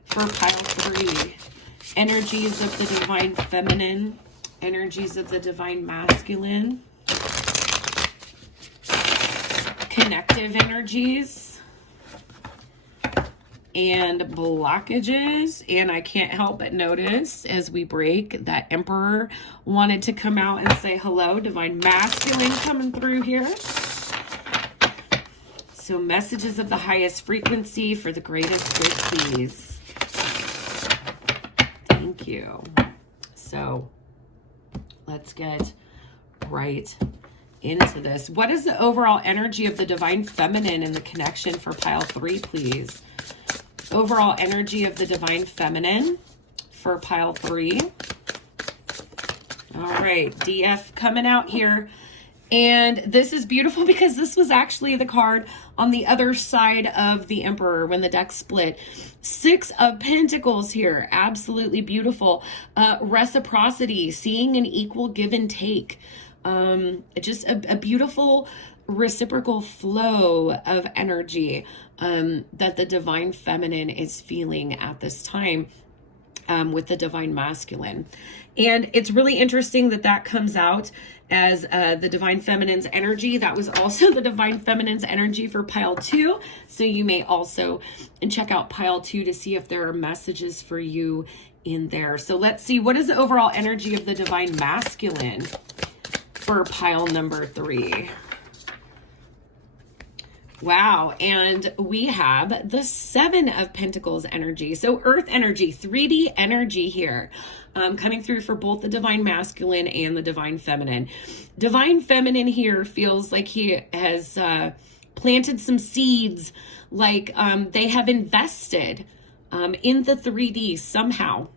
For pile 3, energies of the Divine Feminine, energies of the Divine Masculine, connective energies, and blockages. And I can't help but notice as we break that Emperor wanted to come out and say hello. Divine Masculine coming through here. So messages of the highest frequency for the greatest good, please. Thank you. So let's get right into this. What is the overall energy of the Divine Feminine in the connection for pile 3, please? Overall energy of the Divine Feminine for pile 3. All right, DF coming out here. And this is beautiful because this was actually the card on the other side of the Emperor when the deck split. 6 of Pentacles here. Absolutely beautiful. Reciprocity, seeing an equal give and take. Just a beautiful reciprocal flow of energy that the Divine Feminine is feeling at this time. With the Divine Masculine. And it's really interesting that that comes out as the Divine Feminine's energy. That was also the Divine Feminine's energy for pile 2. So you may also check out pile 2 to see if there are messages for you in there. So let's see, what is the overall energy of the Divine Masculine for pile number 3? Wow, and we have the 7 of Pentacles energy. So Earth energy, 3D energy here, coming through for both the Divine Masculine and the Divine Feminine. Divine Feminine here feels like he has planted some seeds, like they have invested in the 3D somehow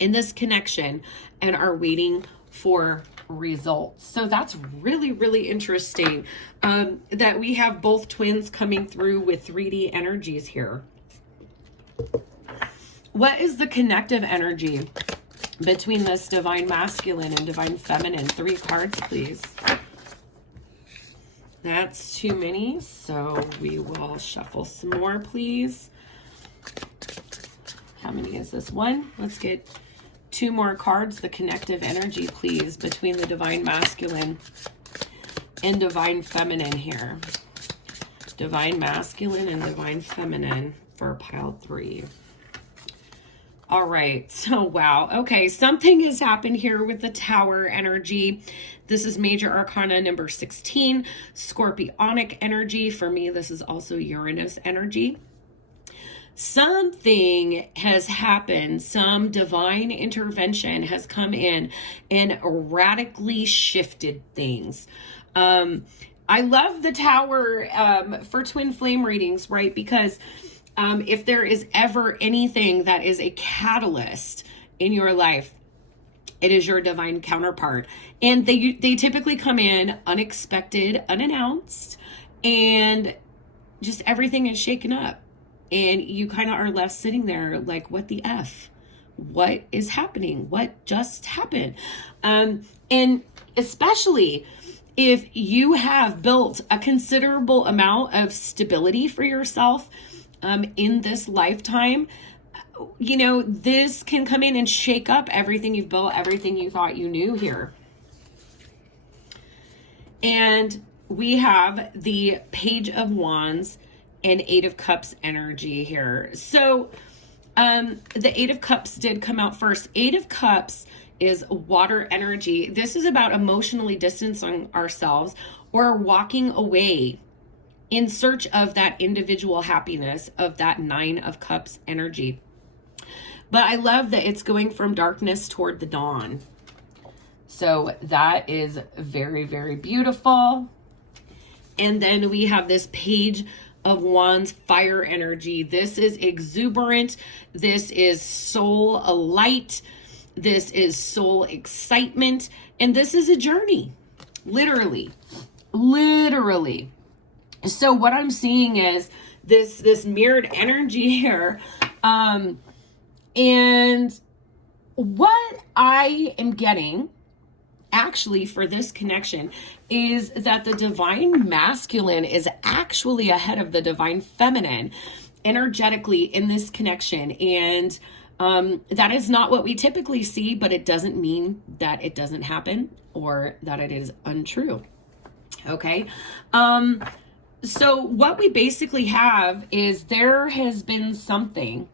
in this connection and are waiting for results. So that's really, really interesting that we have both twins coming through with 3D energies here. What is the connective energy between this Divine Masculine and Divine Feminine? 3 cards, please. That's too many, so we will shuffle some more, please. How many is this? 1? Let's get 2 more cards. The connective energy, please, between the Divine Masculine and Divine Feminine here. Divine Masculine and Divine Feminine for pile 3. All right. So, wow. Okay. Something has happened here with the Tower energy. This is Major Arcana number 16, Scorpionic energy. For me, this is also Uranus energy. Something has happened. Some divine intervention has come in and radically shifted things. I love the Tower for twin flame readings, right? Because if there is ever anything that is a catalyst in your life, it is your divine counterpart. And they typically come in unexpected, unannounced, and just everything is shaken up. And you kind of are left sitting there like, what the F? What is happening? What just happened? And especially if you have built a considerable amount of stability for yourself in this lifetime, you know, this can come in and shake up everything you've built, everything you thought you knew here. And we have the Page of Wands and Eight of Cups energy here. So the Eight of Cups did come out first. Eight of Cups is water energy. This is about emotionally distancing ourselves or walking away in search of that individual happiness of that Nine of Cups energy. But I love that it's going from darkness toward the dawn. So that is very, very beautiful. And then we have this Page of Wands, fire energy. This is exuberant. This is soul light. This is soul excitement. And this is a journey. Literally. So what I'm seeing is this mirrored energy here. And what I am getting actually for this connection is that the divine masculine is actually ahead of the divine feminine energetically in this connection. And that is not what we typically see, but it doesn't mean that it doesn't happen or that it is untrue. Okay. So what we basically have is there has been something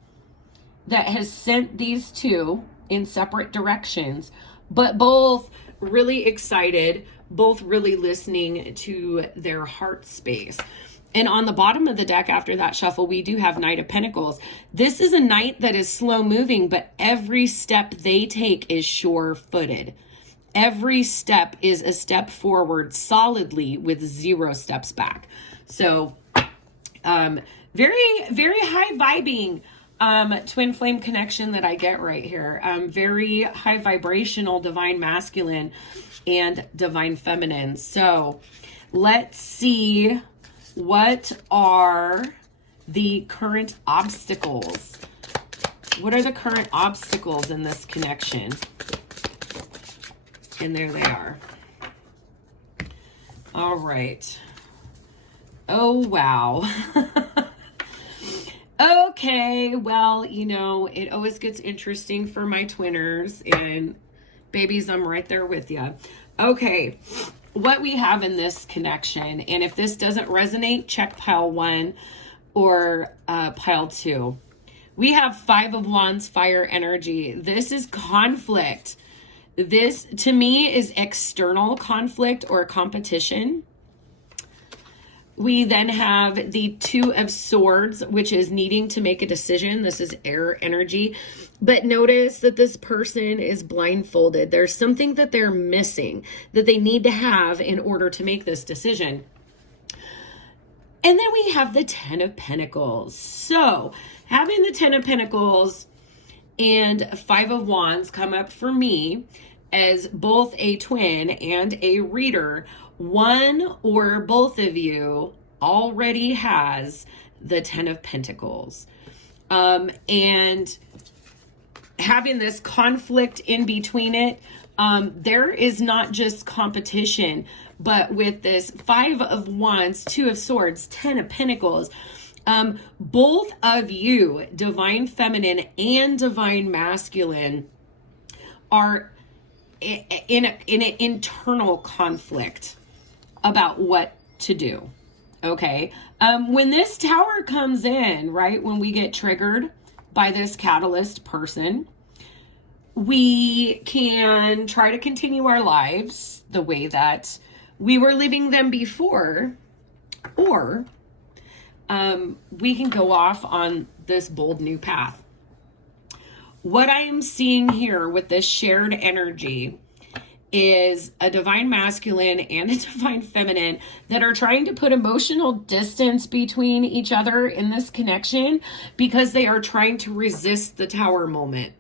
that has sent these two in separate directions, but both really excited, both really listening to their heart space. And on the bottom of the deck after that shuffle, we do have Knight of Pentacles. This is a knight that is slow moving, but every step they take is sure-footed. Every step is a step forward solidly with 0 steps back. So very, very high vibing twin flame connection that I get right here. Very high vibrational divine masculine and divine feminine. So let's see, what are the current obstacles? What are the current obstacles in this connection? And there they are. All right. Oh, wow. Okay, well, you know, it always gets interesting for my twinners, and babies, I'm right there with you. Okay, what we have in this connection, and if this doesn't resonate, check pile 1 or pile 2. We have Five of Wands, fire energy. This is conflict. This, to me, is external conflict or competition. We then have the Two of Swords, which is needing to make a decision. This is air energy. But notice that this person is blindfolded. There's something that they're missing that they need to have in order to make this decision. And then we have the Ten of Pentacles. So having the Ten of Pentacles and Five of Wands come up for me as both a twin and a reader, one or both of you already has the Ten of Pentacles. And having this conflict in between it, there is not just competition, but with this Five of Wands, Two of Swords, Ten of Pentacles, both of you, divine feminine and divine masculine, are in an internal conflict about what to do. Okay. When this Tower comes in, right, when we get triggered by this catalyst person. We can try to continue our lives the way that we were living them before, or we can go off on this bold new path. What I am seeing here with this shared energy is a divine masculine and a divine feminine that are trying to put emotional distance between each other in this connection because they are trying to resist the Tower moment.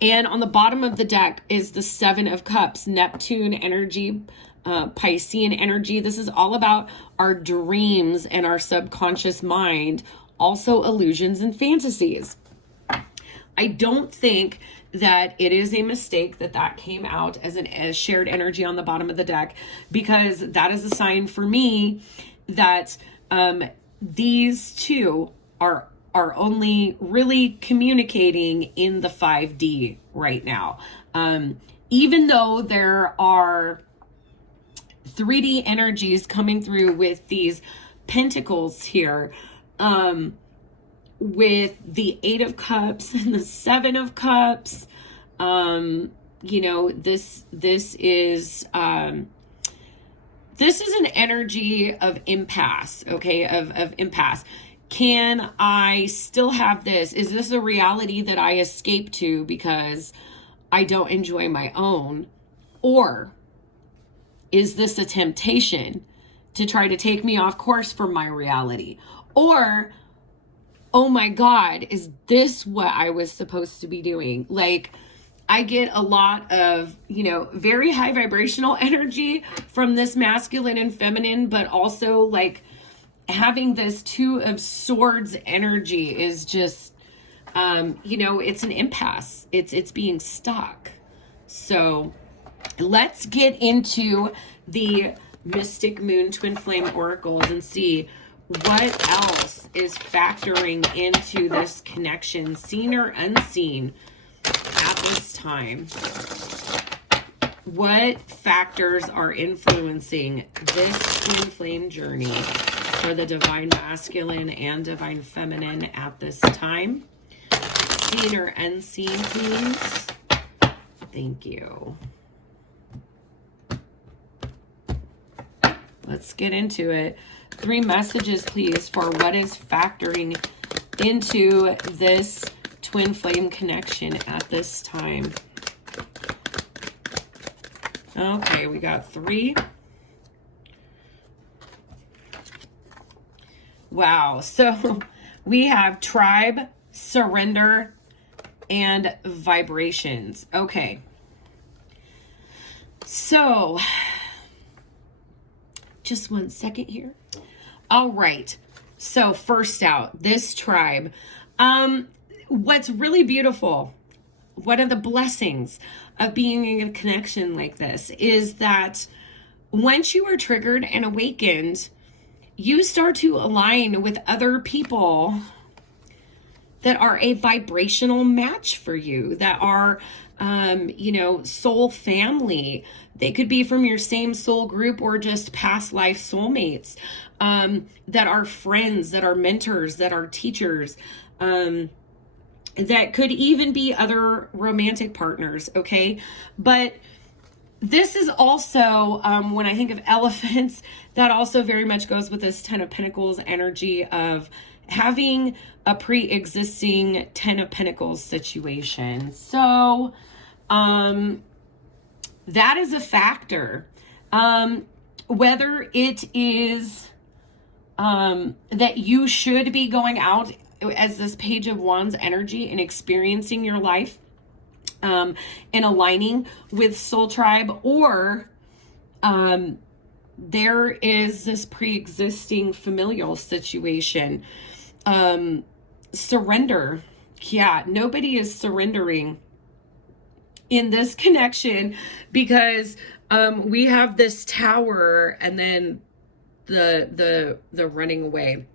And on the bottom of the deck is the Seven of Cups, Neptune energy, Piscean energy. This is all about our dreams and our subconscious mind, also illusions and fantasies. I don't think that it is a mistake that came out as a shared energy on the bottom of the deck, because that is a sign for me that these two are only really communicating in the 5D right now. Even though there are 3D energies coming through with these pentacles here, with the 8 of Cups and the 7 of Cups, you know, this is an energy of impasse, okay, of impasse. Can I still have this? Is this a reality that I escape to because I don't enjoy my own? Or is this a temptation to try to take me off course from my reality? Or, oh my God, is this what I was supposed to be doing? Like, I get a lot of, you know, very high vibrational energy from this masculine and feminine, but also like having this 2 of Swords energy is just, you know, it's an impasse. It's being stuck. So let's get into the Mystic Moon Twin Flame Oracles and see what else is factoring into this connection, seen or unseen, at this time. What factors are influencing this twin flame journey for the divine masculine and divine feminine at this time? Seen or unseen, please. Thank you. Let's get into it. 3 messages, please, for what is factoring into this twin flame connection at this time. Okay, we got 3. Wow. So we have tribe, surrender, and vibrations. Okay. So just one second here. All right. So first out, this tribe. What's really beautiful, one of the blessings of being in a connection like this is that once you are triggered and awakened, you start to align with other people that are a vibrational match for you, that are, you know, soul family. They could be from your same soul group or just past life soulmates, that are friends, that are mentors, that are teachers, that could even be other romantic partners, okay? But this is also, when I think of elephants, that also very much goes with this 10 of Pentacles energy of having a pre-existing 10 of Pentacles situation. So, that is a factor. Whether it is, that you should be going out as this Page of Wands energy and experiencing your life, and aligning with Soul Tribe, or there is this pre-existing familial situation. Surrender. Yeah, nobody is surrendering in this connection because we have this Tower and then the running away.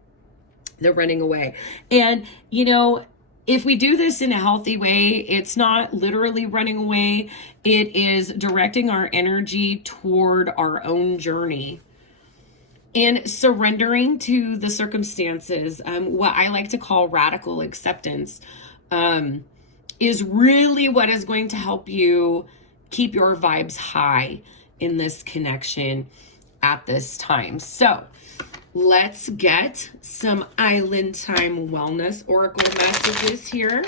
The running away. And, you know, if we do this in a healthy way, it's not literally running away. It is directing our energy toward our own journey. and surrendering to the circumstances, what I like to call radical acceptance, is really what is going to help you keep your vibes high in this connection at this time. So let's get some Island Time Wellness Oracle messages here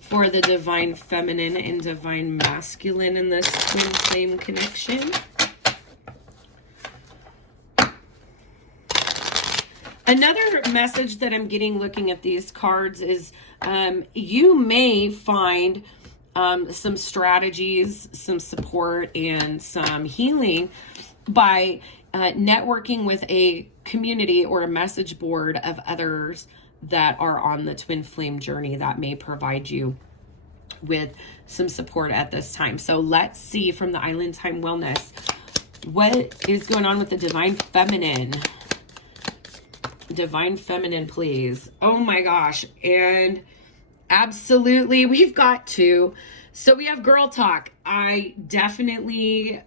for the Divine Feminine and Divine Masculine in this twin flame connection. Another message that I'm getting looking at these cards is you may find some strategies, some support, and some healing by networking with a community or a message board of others that are on the twin flame journey that may provide you with some support at this time. So let's see from the Island Time Wellness, what is going on with the Divine Feminine? Divine Feminine, please. Oh my gosh. And absolutely, we've got to. So we have girl talk. I definitely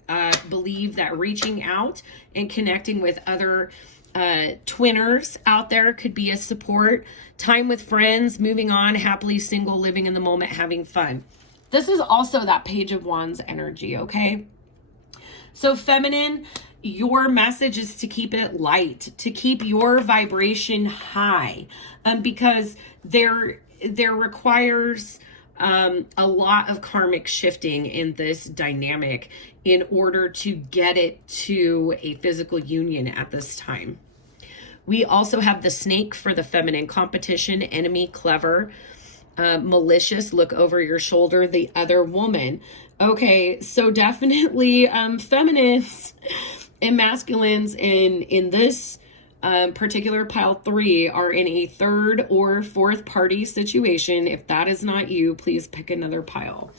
believe that reaching out and connecting with other twinners out there could be a support. Time with friends, moving on, happily single, living in the moment, having fun. This is also that Page of Wands energy, okay? So feminine, your message is to keep it light, to keep your vibration high, because there requires a lot of karmic shifting in this dynamic in order to get it to a physical union at this time. We also have the Snake for the feminine: competition, enemy, clever, malicious, look over your shoulder, the other woman. Okay, so definitely feminines and masculines in this particular pile 3 are in a third or fourth party situation. If that is not you, please pick another pile.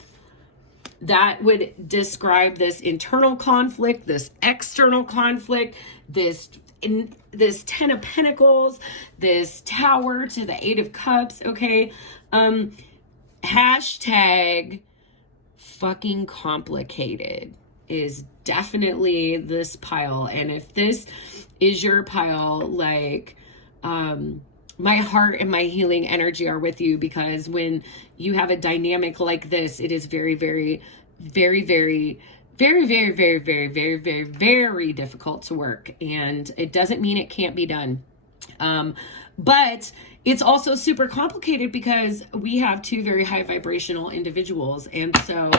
That would describe this internal conflict, this external conflict, this Ten of Pentacles, this Tower to the Eight of Cups, okay? Hashtag fucking complicated is definitely this pile. And if this is your pile, like, my heart and my healing energy are with you, because when you have a dynamic like this, it is very, very, very, very, very, very, very, very, very, very, very difficult to work. And it doesn't mean it can't be done. But it's also super complicated because we have two very high vibrational individuals. And so,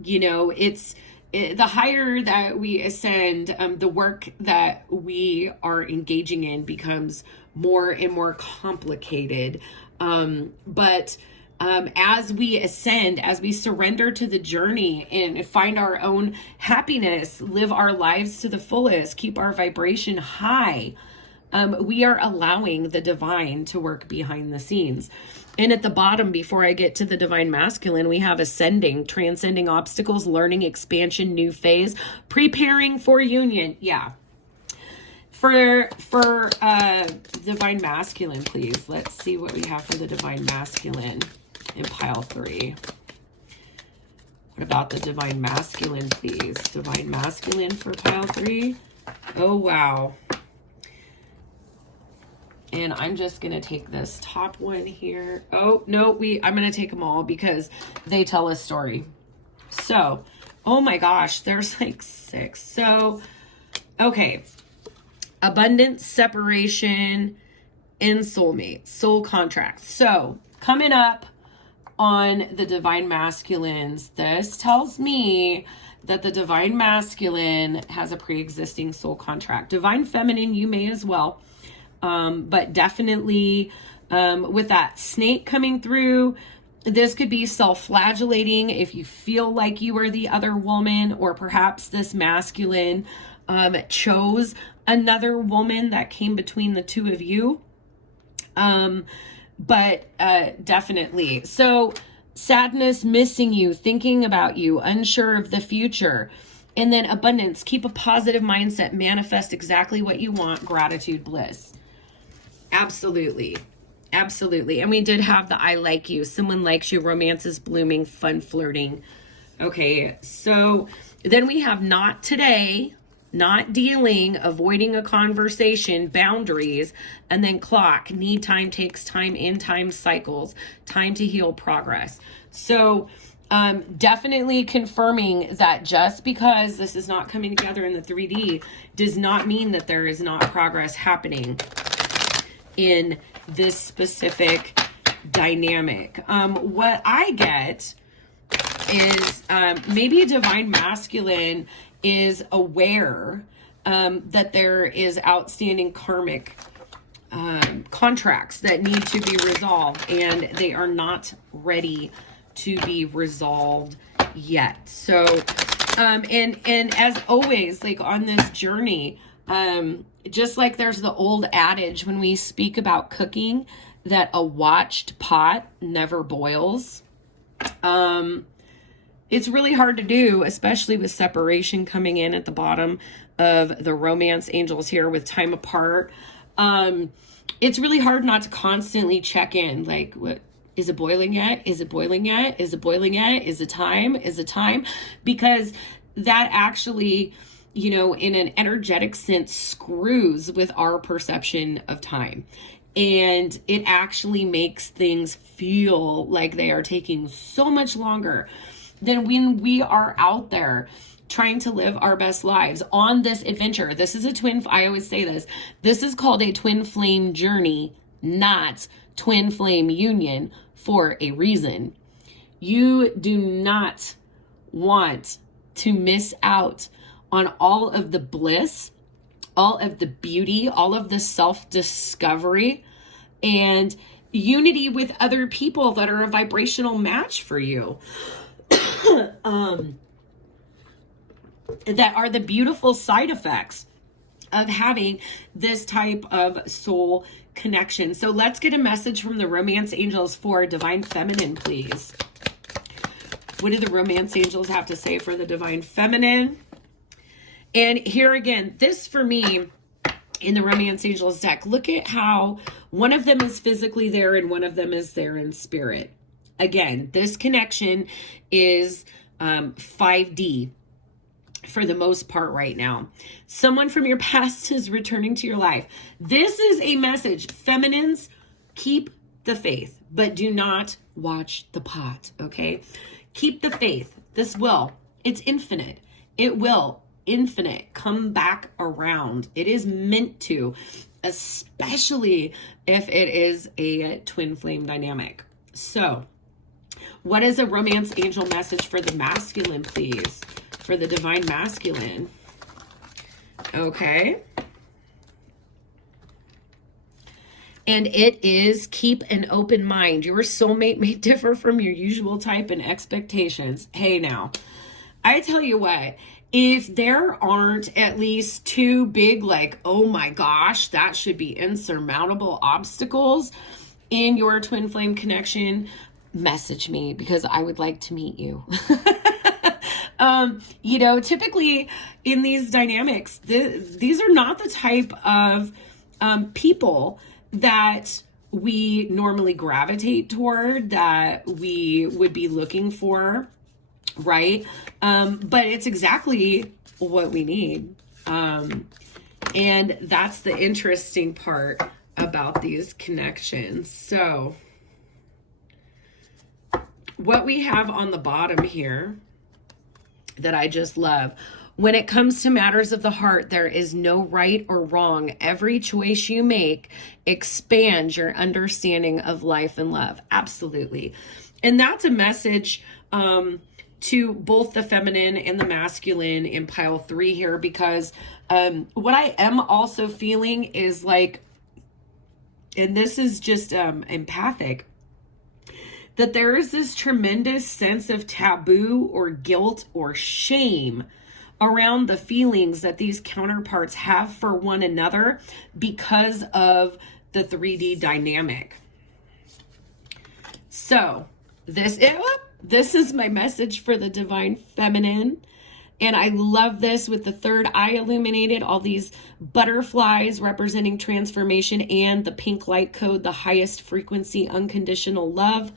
you know, the higher that we ascend, the work that we are engaging in becomes more and more complicated. But as we ascend, as we surrender to the journey and find our own happiness, live our lives to the fullest, keep our vibration high, we are allowing the divine to work behind the scenes. And at the bottom, before I get to the divine masculine, we have ascending, transcending obstacles, learning, expansion, new phase, preparing for union. Yeah. For divine masculine, please. Let's see what we have for the divine masculine in pile 3. What about the divine masculine, please? Divine masculine for pile 3. Oh, wow. And I'm just going to take this top one here. Oh, no, I'm going to take them all because they tell a story. So, oh my gosh, there's like 6. So, okay. Abundance, separation, and soulmate, soul contract. So, coming up on the divine masculines, this tells me that the divine masculine has a pre-existing soul contract. Divine feminine, you may as well. But definitely with that snake coming through, this could be self-flagellating if you feel like you are the other woman, or perhaps this masculine chose another woman that came between the two of you. But definitely. So sadness, missing you, thinking about you, unsure of the future. And then abundance, keep a positive mindset, manifest exactly what you want, gratitude, bliss. Absolutely. Absolutely. And we did have the I like you. Someone likes you. Romance is blooming. Fun flirting. Okay. So then we have not today. not dealing, avoiding a conversation, boundaries, and then clock, need time, takes time, in time cycles, time to heal, progress. So definitely confirming that just because this is not coming together in the 3D does not mean that there is not progress happening in this specific dynamic. What I get is maybe a divine masculine is aware that there is outstanding karmic contracts that need to be resolved, and they are not ready to be resolved yet. So and as always, like on this journey, just like there's the old adage when we speak about cooking that a watched pot never boils. It's really hard to do, especially with separation coming in at the bottom of the romance angels here with time apart. It's really hard not to constantly check in. Like, what is it boiling yet? Is it boiling yet? Is it boiling yet? Is it time? Is it time? Because that actually, you know, in an energetic sense, screws with our perception of time. And it actually makes things feel like they are taking so much longer than when we are out there trying to live our best lives on this adventure. This is a twin, I always say this is called a twin flame journey, not twin flame union, for a reason. You do not want to miss out on all of the bliss, all of the beauty, all of the self-discovery, and unity with other people that are a vibrational match for you. That are the beautiful side effects of having this type of soul connection. So let's get a message from the romance angels for divine feminine, please. What do the romance angels have to say for the divine feminine? And here again, this for me in the romance angels deck, look at how one of them is physically there and one of them is there in spirit. Again, this connection is 5D for the most part right now. Someone from your past is returning to your life. This is a message. Feminines, keep the faith, but do not watch the pot, okay? Keep the faith. This will. It's infinite. It will, infinite, come back around. It is meant to, especially if it is a twin flame dynamic. So, what is a romance angel message for the masculine, please? For the divine masculine. Okay. And it is keep an open mind. Your soulmate may differ from your usual type and expectations. Hey now, I tell you what, if there aren't at least two big, like, oh my gosh, that should be insurmountable obstacles in your twin flame connection, message me because I would like to meet you. You know, typically in these dynamics, these are not the type of people that we normally gravitate toward, that we would be looking for, right? But it's exactly what we need. And that's the interesting part about these connections. So what we have on the bottom here that I just love, when it comes to matters of the heart, there is no right or wrong. Every choice you make expands your understanding of life and love. Absolutely. And that's a message to both the feminine and the masculine in pile 3 here, because what I am also feeling is like, and this is just empathic, that there is this tremendous sense of taboo or guilt or shame around the feelings that these counterparts have for one another because of the 3D dynamic. So this is my message for the divine feminine. And I love this with the third eye illuminated, all these butterflies representing transformation, and the pink light code, the highest frequency, unconditional love.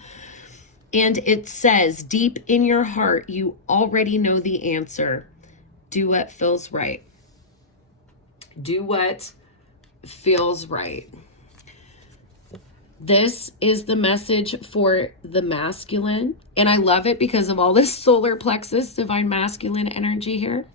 And it says, deep in your heart, you already know the answer. Do what feels right. Do what feels right. This is the message for the masculine. And I love it because of all this solar plexus, divine masculine energy here.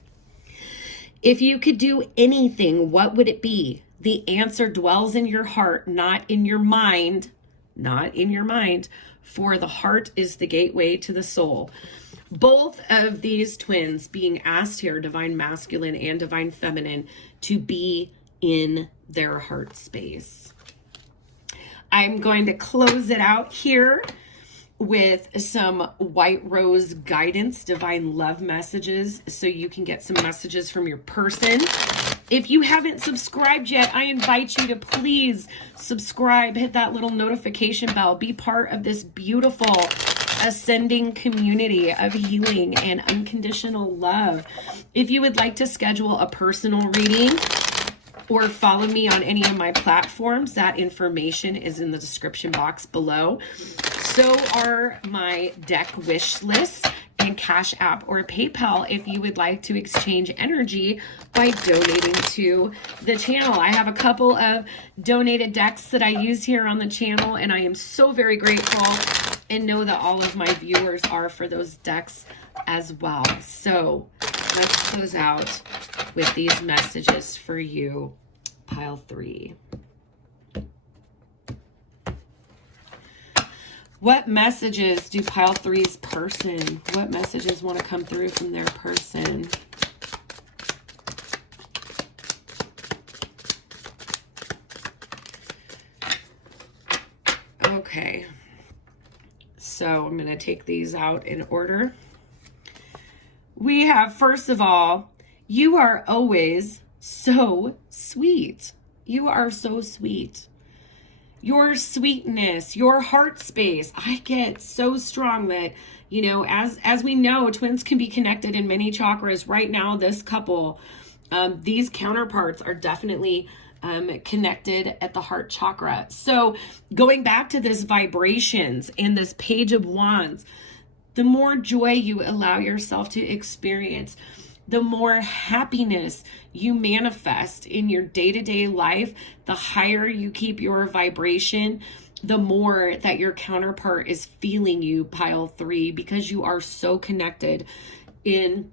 If you could do anything, what would it be? The answer dwells in your heart, not in your mind. Not in your mind. For the heart is the gateway to the soul. Both of these twins being asked here, divine masculine and divine feminine, to be in their heart space. I'm going to close it out here with some white rose guidance, divine love messages, so you can get some messages from your person. If you haven't subscribed yet, I invite you to please subscribe, hit that little notification bell, be part of this beautiful ascending community of healing and unconditional love. If you would like to schedule a personal reading or follow me on any of my platforms, that information is in the description box below. So are my deck wish lists and Cash App or PayPal if you would like to exchange energy by donating to the channel. I have a couple of donated decks that I use here on the channel, and I am so very grateful and know that all of my viewers are for those decks as well. So let's close out with these messages for you, pile 3. What messages do pile 3's person? What messages want to come through from their person? Okay. So I'm going to take these out in order. We have, first of all, you are always so sweet. You are so sweet. Your sweetness, your heart space. I get so strong that, you know, as we know, twins can be connected in many chakras. Right now, this couple, these counterparts are definitely connected at the heart chakra. So going back to this vibrations and this Page of Wands, the more joy you allow yourself to experience, the more happiness you manifest in your day-to-day life, the higher you keep your vibration, the more that your counterpart is feeling you, pile 3, because you are so connected in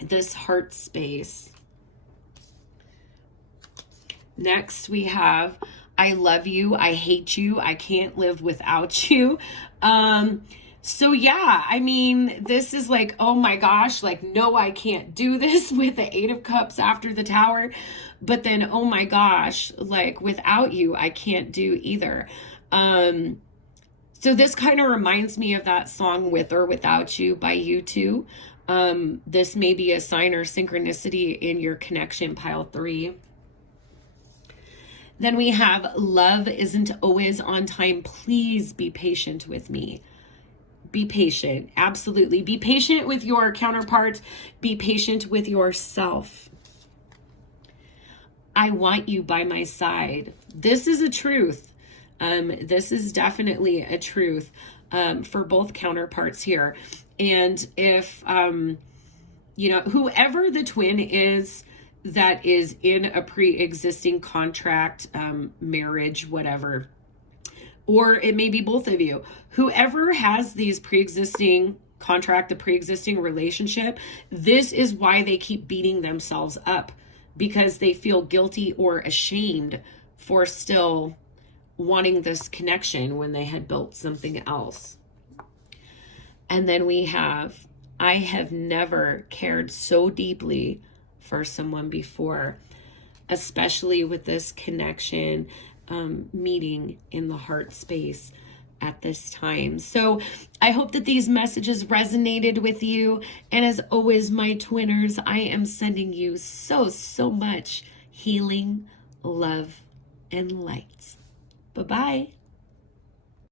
this heart space. Next, we have, I love you, I hate you, I can't live without you. So yeah, I mean, this is like, oh my gosh, like, no, I can't do this with the 8 of Cups after the Tower. But then, oh my gosh, like, without you, I can't do either. So this kind of reminds me of that song With or Without You by U2. This may be a sign or synchronicity in your connection, pile 3. Then we have love isn't always on time. Please be patient with me. Be patient. Absolutely. Be patient with your counterpart. Be patient with yourself. I want you by my side. This is a truth. This is definitely a truth for both counterparts here. And if, you know, whoever the twin is that is in a pre-existing contract, marriage, whatever, or it may be both of you, whoever has these pre-existing contract, the pre-existing relationship, this is why they keep beating themselves up, because they feel guilty or ashamed for still wanting this connection when they had built something else. And then we have, I have never cared so deeply for someone before, especially with this connection meeting in the heart space at this time. So I hope that these messages resonated with you. And as always, my twinners, I am sending you so much healing, love, and light. Bye-bye.